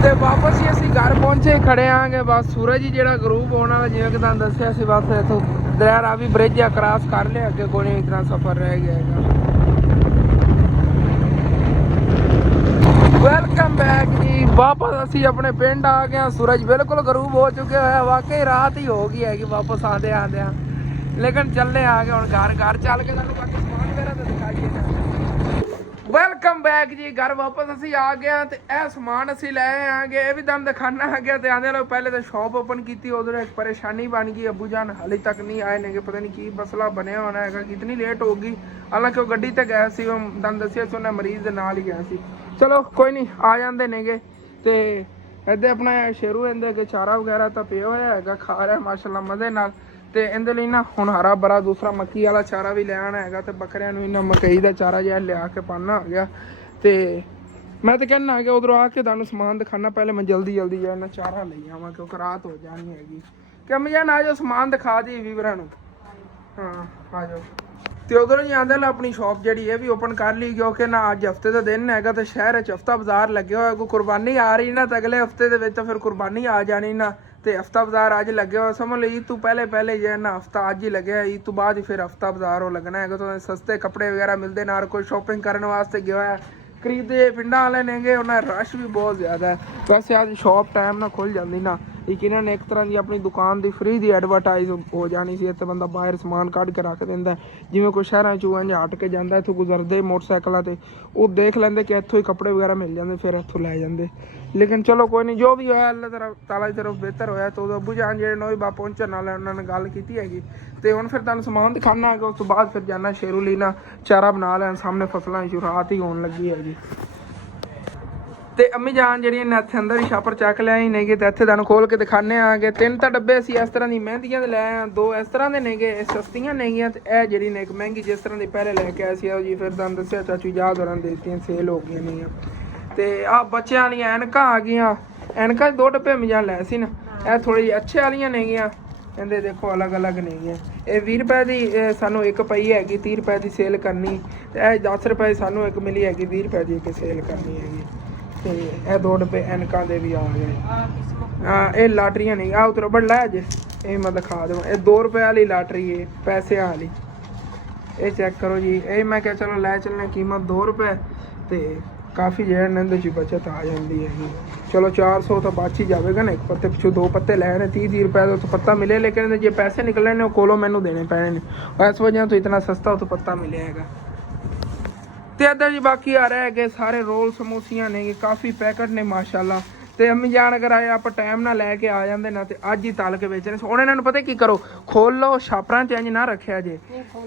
ਤੇ ਵਾਪਸ ਹੀ ਅਸੀਂ ਘਰ ਪਹੁੰਚੇ, ਖੜੇ ਆਂਗੇ ਬਸ ਸੂਰਜ ਹੀ ਜਿਹੜਾ ਗਰੂਬ ਹੋਣ ਵਾਲਾ, ਜਿਵੇਂ ਕਿ ਤੁਹਾਨੂੰ ਦੱਸਿਆ ਸੀ। ਬਸ ਇੱਥੋਂ ਦਰਿਆ ਰਾਵੀ ਬ੍ਰਿਜ ਆ ਕ੍ਰਾਸ ਕਰ ਲਿਆ, ਅੱਗੇ ਕੋਈ ਨਹੀਂ ਇਤਨਾ ਸਫ਼ਰ ਰਹਿ ਗਿਆ ਹੈਗਾ। ਵੈਲਕਮ ਬੈਕ ਜੀ। ਵਾਪਸ ਅਸੀਂ ਆਪਣੇ ਪਿੰਡ ਆ ਗਏ। ਸੂਰਜ ਬਿਲਕੁਲ ਗਰੂਬ ਹੋ ਚੁੱਕਿਆ ਹੋਇਆ, ਵਾਕਈ ਰਾਤ ਹੀ ਹੋ ਗਈ ਹੈਗੀ ਵਾਪਸ ਆਂਦਿਆਂ। ਲੇਕਿਨ ਚੱਲੇ ਆ ਗਏ ਹੁਣ ਘਰ ਚੱਲ ਕੇ ਤੁਹਾਨੂੰ ਬਾਕੀ ਸਮਾਨ ਵਗੈਰਾ ਤਾਂ ਦਿਖਾਈਏ ਨਾ। ਵੈਲਕਮ ਬੈਕ ਜੀ। ਘਰ ਵਾਪਸ ਅਸੀਂ ਆ ਗਏ ਤੇ ਇਹ ਸਮਾਨ ਅਸੀਂ ਲੈ ਆਂਗੇ, ਇਹ ਵੀ ਤੁਹਾਨੂੰ ਦਿਖਾਣਾ ਆ ਗਿਆ। ਤੇ ਆਂਦੇ ਲੋਕ ਪਹਿਲੇ ਤਾਂ ਸ਼ਾਪ ਓਪਨ ਕੀਤੀ, ਉਧਰ ਇੱਕ ਪਰੇਸ਼ਾਨੀ ਬਣ ਗਈ। ਅੱਬੂ ਜਾਨ ਹਾਲੇ ਤੱਕ ਨਹੀਂ ਆਏ ਨੇਗੇ, ਪਤਾ ਨਹੀਂ ਕੀ ਮਸਲਾ ਬਣਿਆ ਹੋਣਾ ਹੈਗਾ, ਕਿਤਨੀ ਲੇਟ ਹੋ ਗਈ। ਹਾਲਾਂਕਿ ਉਹ ਗੱਡੀ ਤੇ ਗਿਆ ਸੀ, ਉਹ ਤੁਹਾਨੂੰ ਦੱਸਿਆ ਸੀ ਉਹਨੇ ਮਰੀਜ਼ ਦੇ ਨਾਲ ਹੀ ਗਿਆ ਸੀ। ਚਲੋ ਕੋਈ ਨਹੀਂ ਆ ਜਾਂਦੇ ਨੇਗੇ। ਤੇ ਇੱਥੇ ਆਪਣਾ ਸ਼ੇਰੂ ਇਹਦੇ ਅੱਗੇ ਚਾਰਾ ਵਗੈਰਾ ਤਾਂ ਪਿਆ ਹੋਇਆ ਹੈਗਾ, ਖਾ ਰਿਹਾ ਮਾਸ਼ਾਅੱਲਾ ਮਜ਼ੇ ਨਾਲ। ਤੇ ਇਹਦੇ ਲਈ ਨਾ ਹੁਣ ਹਰਾ ਭਰਾ ਦੂਸਰਾ ਮੱਕੀ ਵਾਲਾ ਚਾਰਾ ਵੀ ਲੈ ਆਉਣਾ ਹੈਗਾ। ਤੇ ਬੱਕਰਿਆਂ ਨੂੰ ਇਹਨਾਂ ਮਕਈ ਦਾ ਚਾਰਾ ਜਿਹਾ ਲਿਆ ਕੇ ਪਾਉਣਾ ਆ ਗਿਆ। ਤੇ ਮੈਂ ਤਾਂ ਕਹਿਣਾ ਕਿ ਉਧਰੋਂ ਆ ਕੇ ਤੁਹਾਨੂੰ ਸਮਾਨ ਦਿਖਾਣਾ। ਪਹਿਲੇ ਮੈਂ ਜਲਦੀ ਜਿਹੜਾ ਨਾ ਚਾਰਾ ਲਈ ਆਵਾਂ ਕਿਉਂਕਿ ਰਾਤ ਹੋ ਜਾਣੀ ਹੈਗੀ। ਕਿ ਅਮਜਾਨ ਆ ਜਾਓ, ਸਮਾਨ ਦਿਖਾ ਦੀ ਵੀਵਰਾਂ ਨੂੰ। ਹਾਂ ਆ ਜਾਓ। ਤੇ ਉਧਰੋਂ ਹੀ ਆਂਦੇ ਨਾ ਆਪਣੀ ਸ਼ਾਪ ਜਿਹੜੀ ਇਹ ਵੀ ਓਪਨ ਕਰ ਲਈ, ਕਿਉਂਕਿ ਨਾ ਅੱਜ ਹਫਤੇ ਦਾ ਦਿਨ ਹੈਗਾ ਤੇ ਸ਼ਹਿਰ 'ਚ ਹਫਤਾ ਬਾਜ਼ਾਰ ਲੱਗਿਆ ਹੋਇਆ। ਕੋਈ ਕੁਰਬਾਨੀ ਆ ਰਹੀ ਨਾ ਤਾਂ ਅਗਲੇ ਹਫਤੇ ਦੇ ਵਿੱਚ ਫਿਰ ਕੁਰਬਾਨੀ ਆ ਜਾਣੀ ਨਾ। ਤੇ ਹਫਤਾ ਬਾਜ਼ਾਰ ਅੱਜ ਲੱਗਿਆ ਹੋਇਆ, ਸਮਝ ਲਓ ਈਦ ਤੋਂ ਪਹਿਲੇ ਜਿਹੜਾ ਨਾ ਹਫਤਾ ਅੱਜ ਹੀ ਲੱਗਿਆ। ਈਦ ਤੋਂ ਬਾਅਦ ਹੀ ਫਿਰ ਹਫਤਾ ਬਾਜ਼ਾਰ ਉਹ ਲੱਗਣਾ ਹੈਗਾ। ਤਾਂ ਸਸਤੇ ਕੱਪੜੇ ਵਗੈਰਾ ਮਿਲਦੇ ਨਾਲ। ਕੋਈ ਸ਼ਾਪਿੰਗ ਕਰਨ ਵਾਸਤੇ ਗਿਆ ਹੋਇਆ, ਖਰੀਦੇ ਪਿੰਡਾਂ ਵਾਲੇ ਨੇਗੇ, ਉਹਨਾਂ ਦਾ ਰਸ਼ ਵੀ ਬਹੁਤ ਜ਼ਿਆਦਾ ਹੈ। ਵੈਸੇ ਅੱਜ ਸ਼ਾਪ ਟਾਈਮ ਨਾਲ ਖੁੱਲ ਜਾਂਦੀ ਨਾ, ਇਹਨਾਂ ਨੇ ਇੱਕ ਤਰ੍ਹਾਂ ਦੀ ਆਪਣੀ ਦੁਕਾਨ ਦੀ ਫ੍ਰੀ ਦੀ ਐਡਵਰਟਾਈਜ਼ ਹੋ ਜਾਣੀ ਸੀ। ਇੱਥੇ ਬੰਦਾ ਬਾਹਰ ਸਮਾਨ ਕੱਢ ਕੇ ਰੱਖ ਦਿੰਦਾ, ਜਿਵੇਂ ਕੋਈ ਸ਼ਹਿਰਾਂ 'ਚੋਂ ਇੰਝ ਹਟ ਕੇ ਜਾਂਦਾ, ਇੱਥੋਂ ਗੁਜ਼ਰਦੇ ਮੋਟਰਸਾਈਕਲਾਂ ਤੇ ਉਹ ਦੇਖ ਲੈਂਦੇ ਕਿ ਇੱਥੋਂ ਹੀ ਕੱਪੜੇ ਵਗੈਰਾ ਮਿਲ ਜਾਂਦੇ, ਫਿਰ ਇੱਥੋਂ ਲੈ ਜਾਂਦੇ। ਲੇਕਿਨ ਚਲੋ ਕੋਈ ਨਹੀਂ, ਜੋ ਵੀ ਹੋਇਆ ਅੱਲਾਹ ਤਾਲਾ ਦੀ ਤਰਫ ਬਿਹਤਰ ਹੋਇਆ। ਤਾਂ ਉਦੋਂ ਅੱਬੂ ਜਾਨ ਜਿਹੜੇ ਨੋਈ ਬਾ ਪਹੁੰਚਣ ਨਾਲ ਉਹਨਾਂ ਨੇ ਗੱਲ ਕੀਤੀ ਹੈਗੀ। ਤੇ ਹੁਣ ਫਿਰ ਤੁਹਾਨੂੰ ਸਮਾਨ ਦਿਖਾਣਾ ਹੈਗਾ। ਉਸ ਤੋਂ ਬਾਅਦ ਫਿਰ ਜਾਣਾ ਸ਼ੇਰੂ ਲਈ ਨਾ ਚਾਰਾ ਬਣਾ ਲੈਣ। ਸਾਹਮਣੇ ਫਸਲਾਂ ਸ਼ੁਰੂਆਤ ਹੀ ਹੋਣ ਲੱਗੀ ਹੈਗੀ। ਤੇ ਅੰਮੀ ਜਾਨ ਜਿਹੜੀਆਂ ਨੇ ਇੱਥੇ ਅੰਦਰ ਹੀ ਛਾਪਰ ਚੱਕ ਲਿਆਈ ਨੇਗੇ ਤੇ ਇੱਥੇ ਤੁਹਾਨੂੰ ਖੋਲ ਕੇ ਦਿਖਾਣੇ ਆਗੇ। 3 ਤਾਂ ਡੱਬੇ ਅਸੀਂ ਇਸ ਤਰ੍ਹਾਂ ਦੀ ਮਹਿੰਦੀਆਂ ਦੇ ਲੈ ਆਏ ਆ, 2 ਇਸ ਤਰ੍ਹਾਂ ਦੇ ਨੇਗੇ, ਇਹ ਸਸਤੀਆਂ ਨੇਗੀਆਂ ਤੇ ਇਹ ਜਿਹੜੀ ਨੇ ਇੱਕ ਮਹਿੰਗੀ ਜਿਸ ਤਰ੍ਹਾਂ ਦੀ ਪਹਿਲੇ ਲੈ ਕੇ ਆਏ ਸੀ ਉਹ ਜੀ ਫਿਰ ਤੁਹਾਨੂੰ ਦੱਸਿਆ ਚਾਚੂ ਯਾਦ ਹੋਰਾਂ ਦੇ ਦਿੱਤੀਆਂ, ਸੇਲ ਹੋ ਗਈਆਂ ਨੇਗੀਆਂ। ਤੇ ਆ ਬੱਚਿਆਂ ਵਾਲੀਆਂ ਐਨਕਾਂ ਆ ਗਈਆਂ, ਐਨਕਾਂ 2 ਡੱਬੇ ਅੰਮੀ ਜਾਨ ਲੈ ਸੀ ਨਾ, ਇਹ ਥੋੜੀ ਜਿਹੀ ਅੱਛੇ ਵਾਲੀਆਂ ਨੇਗੀਆਂ। ਕਹਿੰਦੇ ਦੇਖੋ ਅਲੱਗ-ਅਲੱਗ ਨੇਗੀਆਂ। ਇਹ 20 ਰੁਪਏ ਦੀ ਸਾਨੂੰ ਇੱਕ ਪਈ ਹੈਗੀ, 30 ਰੁਪਏ ਦੀ ਸੇਲ ਕਰਨੀ ਤੇ ਇਹ 10 ਰੁਪਏ ਸਾਨੂੰ ਇੱਕ ਮਿਲੀ ਹੈਗੀ, 20 ਰੁਪਏ ਦੀ ਇੱਕ ਸੇਲ ਕਰਨੀ ਹੈਗੀ। ਤੇ ਇਹ 2 ਡੱਬੇ ਐਨਕਾਂ ਦੇ ਵੀ ਆ ਗਏ। ਹਾਂ ਇਹ ਲਾਟਰੀਆਂ ਨਹੀਂ ਆ ਉਤਰੋ ਬੜਾ ਜੇ ਇਹ ਮੈਂ ਦਿਖਾ ਦੇਵਾਂ। ਇਹ 2 ਰੁਪਏ ਵਾਲੀ ਲਾਟਰੀ ਹੈ, ਪੈਸਿਆਂ ਵਾਲੀ। ਇਹ ਚੈੱਕ ਕਰੋ ਜੀ। ਇਹ ਮੈਂ ਕਿਹਾ ਚਲੋ ਲੈ ਚੱਲਣੇ, ਕੀਮਤ 2 ਰੁਪਏ ਤੇ ਕਾਫੀ ਜਿਹੜਾ ਨੇ ਇਹਦੇ 'ਚ ਬਚਤ ਆ ਜਾਂਦੀ ਹੈਗੀ। ਚਲੋ 400 ਤਾਂ ਬਚ ਹੀ ਜਾਵੇਗਾ ਨਾ, ਇੱਕ ਪੱਤੇ ਪਿੱਛੋਂ 2 ਪੱਤੇ ਲੈ ਨੇ 30 ਰੁਪਏ ਦਾ ਤਾਂ ਪੱਤਾ ਮਿਲੇ, ਲੇਕਿਨ ਜੇ ਪੈਸੇ ਨਿਕਲਣੇ ਨੇ ਉਹ ਕੋਲੋਂ ਮੈਨੂੰ ਦੇਣੇ ਪੈਣੇ ਨੇ, ਇਸ ਵਜ੍ਹਾ ਤੋਂ ਇਤਨਾ ਸਸਤਾ ਉਹ ਤੋਂ ਪੱਤਾ ਮਿਲਿਆ ਹੈਗਾ। ਤੇ ਇੱਧਰ ਜੀ ਬਾਕੀ ਆ ਰਹੇ ਹੈਗੇ ਸਾਰੇ ਰੋਲ ਸਮੋਸੀਆਂ ਨੇ, ਕਾਫੀ ਪੈਕਟ ਨੇ ਮਾਸ਼ਾਅੱਲਾ। ਤੇ ਅੰਮੀ ਜਾਨ ਅਗਰ ਆਏ ਆਪਾਂ ਟਾਈਮ ਨਾਲ ਲੈ ਕੇ ਆ ਜਾਂਦੇ ਨਾ ਤੇ ਅੱਜ ਹੀ ਤਲ ਕੇ ਵੇਚਣੇ। ਹੁਣ ਇਹਨਾਂ ਨੂੰ ਪਤਾ ਕੀ ਕਰੋ, ਖੋਲ ਲਓ ਛਾਪਰਾਂ 'ਚ ਇੰਝ ਨਾ ਰੱਖਿਆ ਜੇ,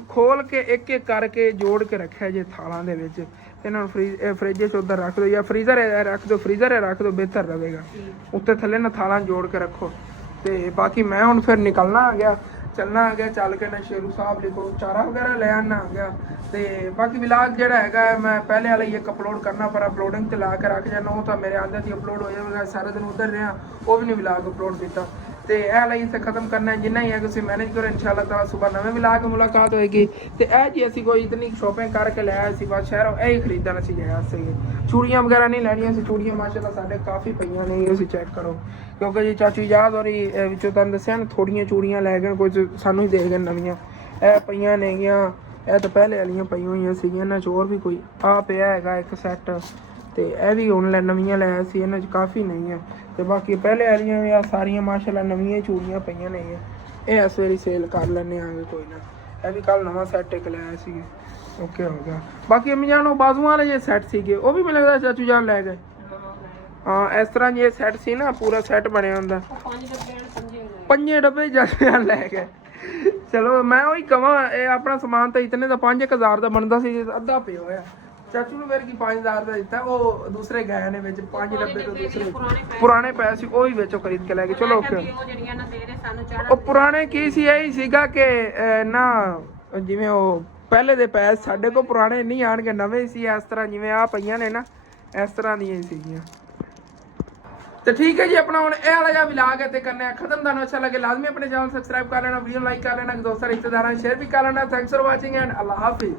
ਖੋਲ ਕੇ ਇੱਕ ਇੱਕ ਕਰਕੇ ਜੋੜ ਕੇ ਰੱਖਿਆ ਜੇ ਥਾਲਾਂ ਦੇ ਵਿੱਚ। ਇਹਨਾਂ ਨੂੰ ਫ੍ਰਿਜ 'ਚ ਉੱਧਰ ਰੱਖ ਦਿਓ ਜਾਂ ਫਰੀਜ਼ਰ ਰੱਖ ਦਿਓ, ਫਰੀਜ਼ਰ ਰੱਖ ਦਿਓ, ਬਿਹਤਰ ਰਹੇਗਾ। ਉੱਤੇ ਥੱਲੇ ਨਾ ਥਾਲਾਂ ਜੋੜ ਕੇ ਰੱਖੋ। ਤੇ ਬਾਕੀ ਮੈਂ ਹੁਣ ਫਿਰ ਨਿਕਲਣਾ ਆ ਗਿਆ, ਚੱਲਣਾ ਆ ਗਿਆ, ਚੱਲ ਕੇ ਨਾ ਸ਼ੇਰੂ ਸਾਹਿਬ ਲਈ ਕੋਈ ਚਾਰਾ ਵਗੈਰਾ ਲੈ ਆਉਣਾ ਆ ਗਿਆ। ਤੇ ਬਾਕੀ ਵਲੌਗ ਜਿਹੜਾ ਹੈਗਾ ਮੈਂ ਪਹਿਲੇ ਵਾਲਾ ਹੀ ਇੱਕ ਅਪਲੋਡ ਕਰਨਾ, ਪਰ ਅਪਲੋਡਿੰਗ ਤੇ ਲਾ ਕੇ ਰੱਖ ਜਾਣਾ, ਉਹ ਤਾਂ ਮੇਰੇ ਆਂਦੇ ਦੀ ਅਪਲੋਡ ਹੋ ਜਾਵੇਗਾ। ਸਾਰਾ ਦਿਨ ਉੱਧਰ ਰਿਹਾ, ਉਹ ਵੀ ਨਹੀਂ ਵਲੌਗ ਅਪਲੋਡ ਕੀਤਾ। ਤੇ ਇਹ ਲਈ ਇੱਥੇ ਖਤਮ ਕਰਨਾ ਹੈ, ਜਿੰਨਾ ਹੀ ਹੈ ਤੁਸੀਂ ਮੈਨੇਜ ਕਰੋ। ਇਨਸ਼ਾਅੱਲਾ ਤਾਲਾ ਸਵੇਰ ਨਵੇਂ ਵਲੌਗ ਮੁਲਾਕਾਤ ਹੋਏਗੀ। ਤੇ ਇਹ ਜੀ ਅਸੀਂ ਕੋਈ ਇਤਨੀ ਸ਼ੋਪਿੰਗ ਕਰਕੇ ਲੈ ਆਏ ਸੀ, ਬਸ ਸ਼ਹਿਰੋਂ ਇਹ ਹੀ ਖਰੀਦਣ ਅਸੀਂ ਗਏ ਸੀਗੇ। ਚੂੜੀਆਂ ਵਗੈਰਾ ਨਹੀਂ ਲੈਣੀਆਂ ਸੀ, ਚੂੜੀਆਂ ਮਾਸ਼ਾਅੱਲਾ ਸਾਡੇ ਕਾਫੀ ਪਈਆਂ ਨੇ, ਤੁਸੀਂ ਚੈੱਕ ਕਰੋ। ਕਿਉਂਕਿ ਜੀ ਚਾਚੂ ਯਾਦ ਹੋ ਰਹੀ ਵਿੱਚੋਂ ਤੁਹਾਨੂੰ ਦੱਸਿਆ ਨਾ ਥੋੜੀਆਂ ਚੂੜੀਆਂ ਲੈ ਗਏ, ਕੁਝ ਸਾਨੂੰ ਹੀ ਦੇ ਗਏ ਨਵੀਆਂ। ਇਹ ਪਈਆਂ ਨੇਗੀਆਂ, ਇਹ ਤਾਂ ਪਹਿਲੇ ਵਾਲੀਆਂ ਪਈਆਂ ਹੋਈਆਂ ਸੀਗੀਆਂ। ਇਹਨਾਂ 'ਚ ਹੋਰ ਵੀ ਕੋਈ ਆ ਪਿਆ ਹੈਗਾ ਇੱਕ ਸੈੱਟ, ਤੇ ਇਹ ਵੀ ਹੁਣ ਨਵੀਆਂ ਲੈ ਸੀ। ਇਹਨਾਂ 'ਚ ਕਾਫੀ ਨਹੀਂ ਹੈ। ਤੇ ਬਾਕੀ ਪਹਿਲੇ ਵਾਲੀਆਂ ਵੀ ਆ ਸਾਰੀਆਂ ਮਾਸ਼ਾਅੱਲਾ ਨਵੀਆਂ ਚੂੜੀਆਂ ਪਈਆਂ ਨੇ। ਇਹ ਇਸ ਵਾਰੀ ਸੇਲ ਕਰ ਲੈਣੇ ਆਗੇ ਕੋਈ ਨਾ। ਇਹ ਵੀ ਕੱਲ ਨਵਾਂ ਸੈੱਟ ਇੱਕ ਲਿਆ ਸੀ, ਓਕੇ ਹੋ ਗਿਆ। ਬਾਕੀ ਅੰਮੀ ਜਾਨ ਉਹ ਬਾਜ਼ੂਆਂ ਵਾਲੇ ਜੇ ਸੈੱਟ ਸੀਗੇ ਉਹ ਵੀ ਮੈਨੂੰ ਲੱਗਦਾ ਚਾਚੂ ਜਾਨ ਲੈ ਗਏ। ਹਾਂ ਇਸ ਤਰ੍ਹਾਂ ਜੇ ਸੈੱਟ ਸੀ ਨਾ, ਪੂਰਾ ਸੈੱਟ ਬਣਿਆ ਹੁੰਦਾ, 5 ਡੱਬੇ ਜਾਨ ਲੈ ਗਏ। ਚਲੋ ਮੈਂ ਉਹੀ ਕਹਾਂ, ਇਹ ਆਪਣਾ ਸਮਾਨ ਤਾਂ ਇਤਨੇ ਦਾ 5000 ਦਾ ਬਣਦਾ ਸੀ, ਅੱਧਾ ਪਿਆ ਹੋਇਆ। ਚਾਚੂ ਨੂੰ ਫਿਰ ਕੀ 5000 ਦਾ ਦਿੱਤਾ, ਉਹ ਦੂਸਰੇ ਗਏ ਨੇ ਵਿੱਚ 5 ਡੱਬੇ ਤੋਂ ਦੂਸਰੇ ਪੁਰਾਣੇ ਪਏ ਸੀ, ਉਹ ਵੀ ਵਿੱਚੋਂ ਖਰੀਦ ਕੇ ਲੈ ਗਏ। ਚਲੋ ਉਹ ਪੁਰਾਣੇ ਕੀ ਸੀ, ਇਹੀ ਸੀਗਾ ਕਿ ਨਾ ਜਿਵੇਂ ਉਹ ਪਹਿਲੇ ਦੇ ਪੈਸੇ ਸਾਡੇ ਕੋਲ ਪੁਰਾਣੇ ਨਹੀਂ ਆਣਗੇ, ਨਵੇਂ ਸੀ। ਇਸ ਤਰ੍ਹਾਂ ਜਿਵੇਂ ਆ ਪਈਆਂ ਨੇ ਨਾ, ਇਸ ਤਰ੍ਹਾਂ ਦੀਆਂ ਹੀ ਸੀਗੀਆਂ। तो ठीक है जी, अपना ਹੁਣ ਇਹ ਵਾਲਾ ਜਿਹਾ ਵਲੌਗ ਹੈ ਤੇ ਕਰਨਾ ਖਤਮ। ਤੁਹਾਨੂੰ ਅੱਛਾ ਲੱਗੇ ਲਾਜ਼ਮੀ ਆਪਣੇ ਚੈਨਲ ਸਬਸਕ੍ਰਾਈਬ ਕਰ ਲੈਣਾ, ਵੀਡੀਓ ਲਾਈਕ ਕਰ ਲੈਣਾ, ਦੋਸਤਾਂ ਰਿਸ਼ਤੇਦਾਰਾਂ ਨੂੰ ਸ਼ੇਅਰ ਵੀ ਕਰ ਲੈਣਾ। ਥੈਂक्स फॉर वाचिंग एंड अल्लाह हाफिज।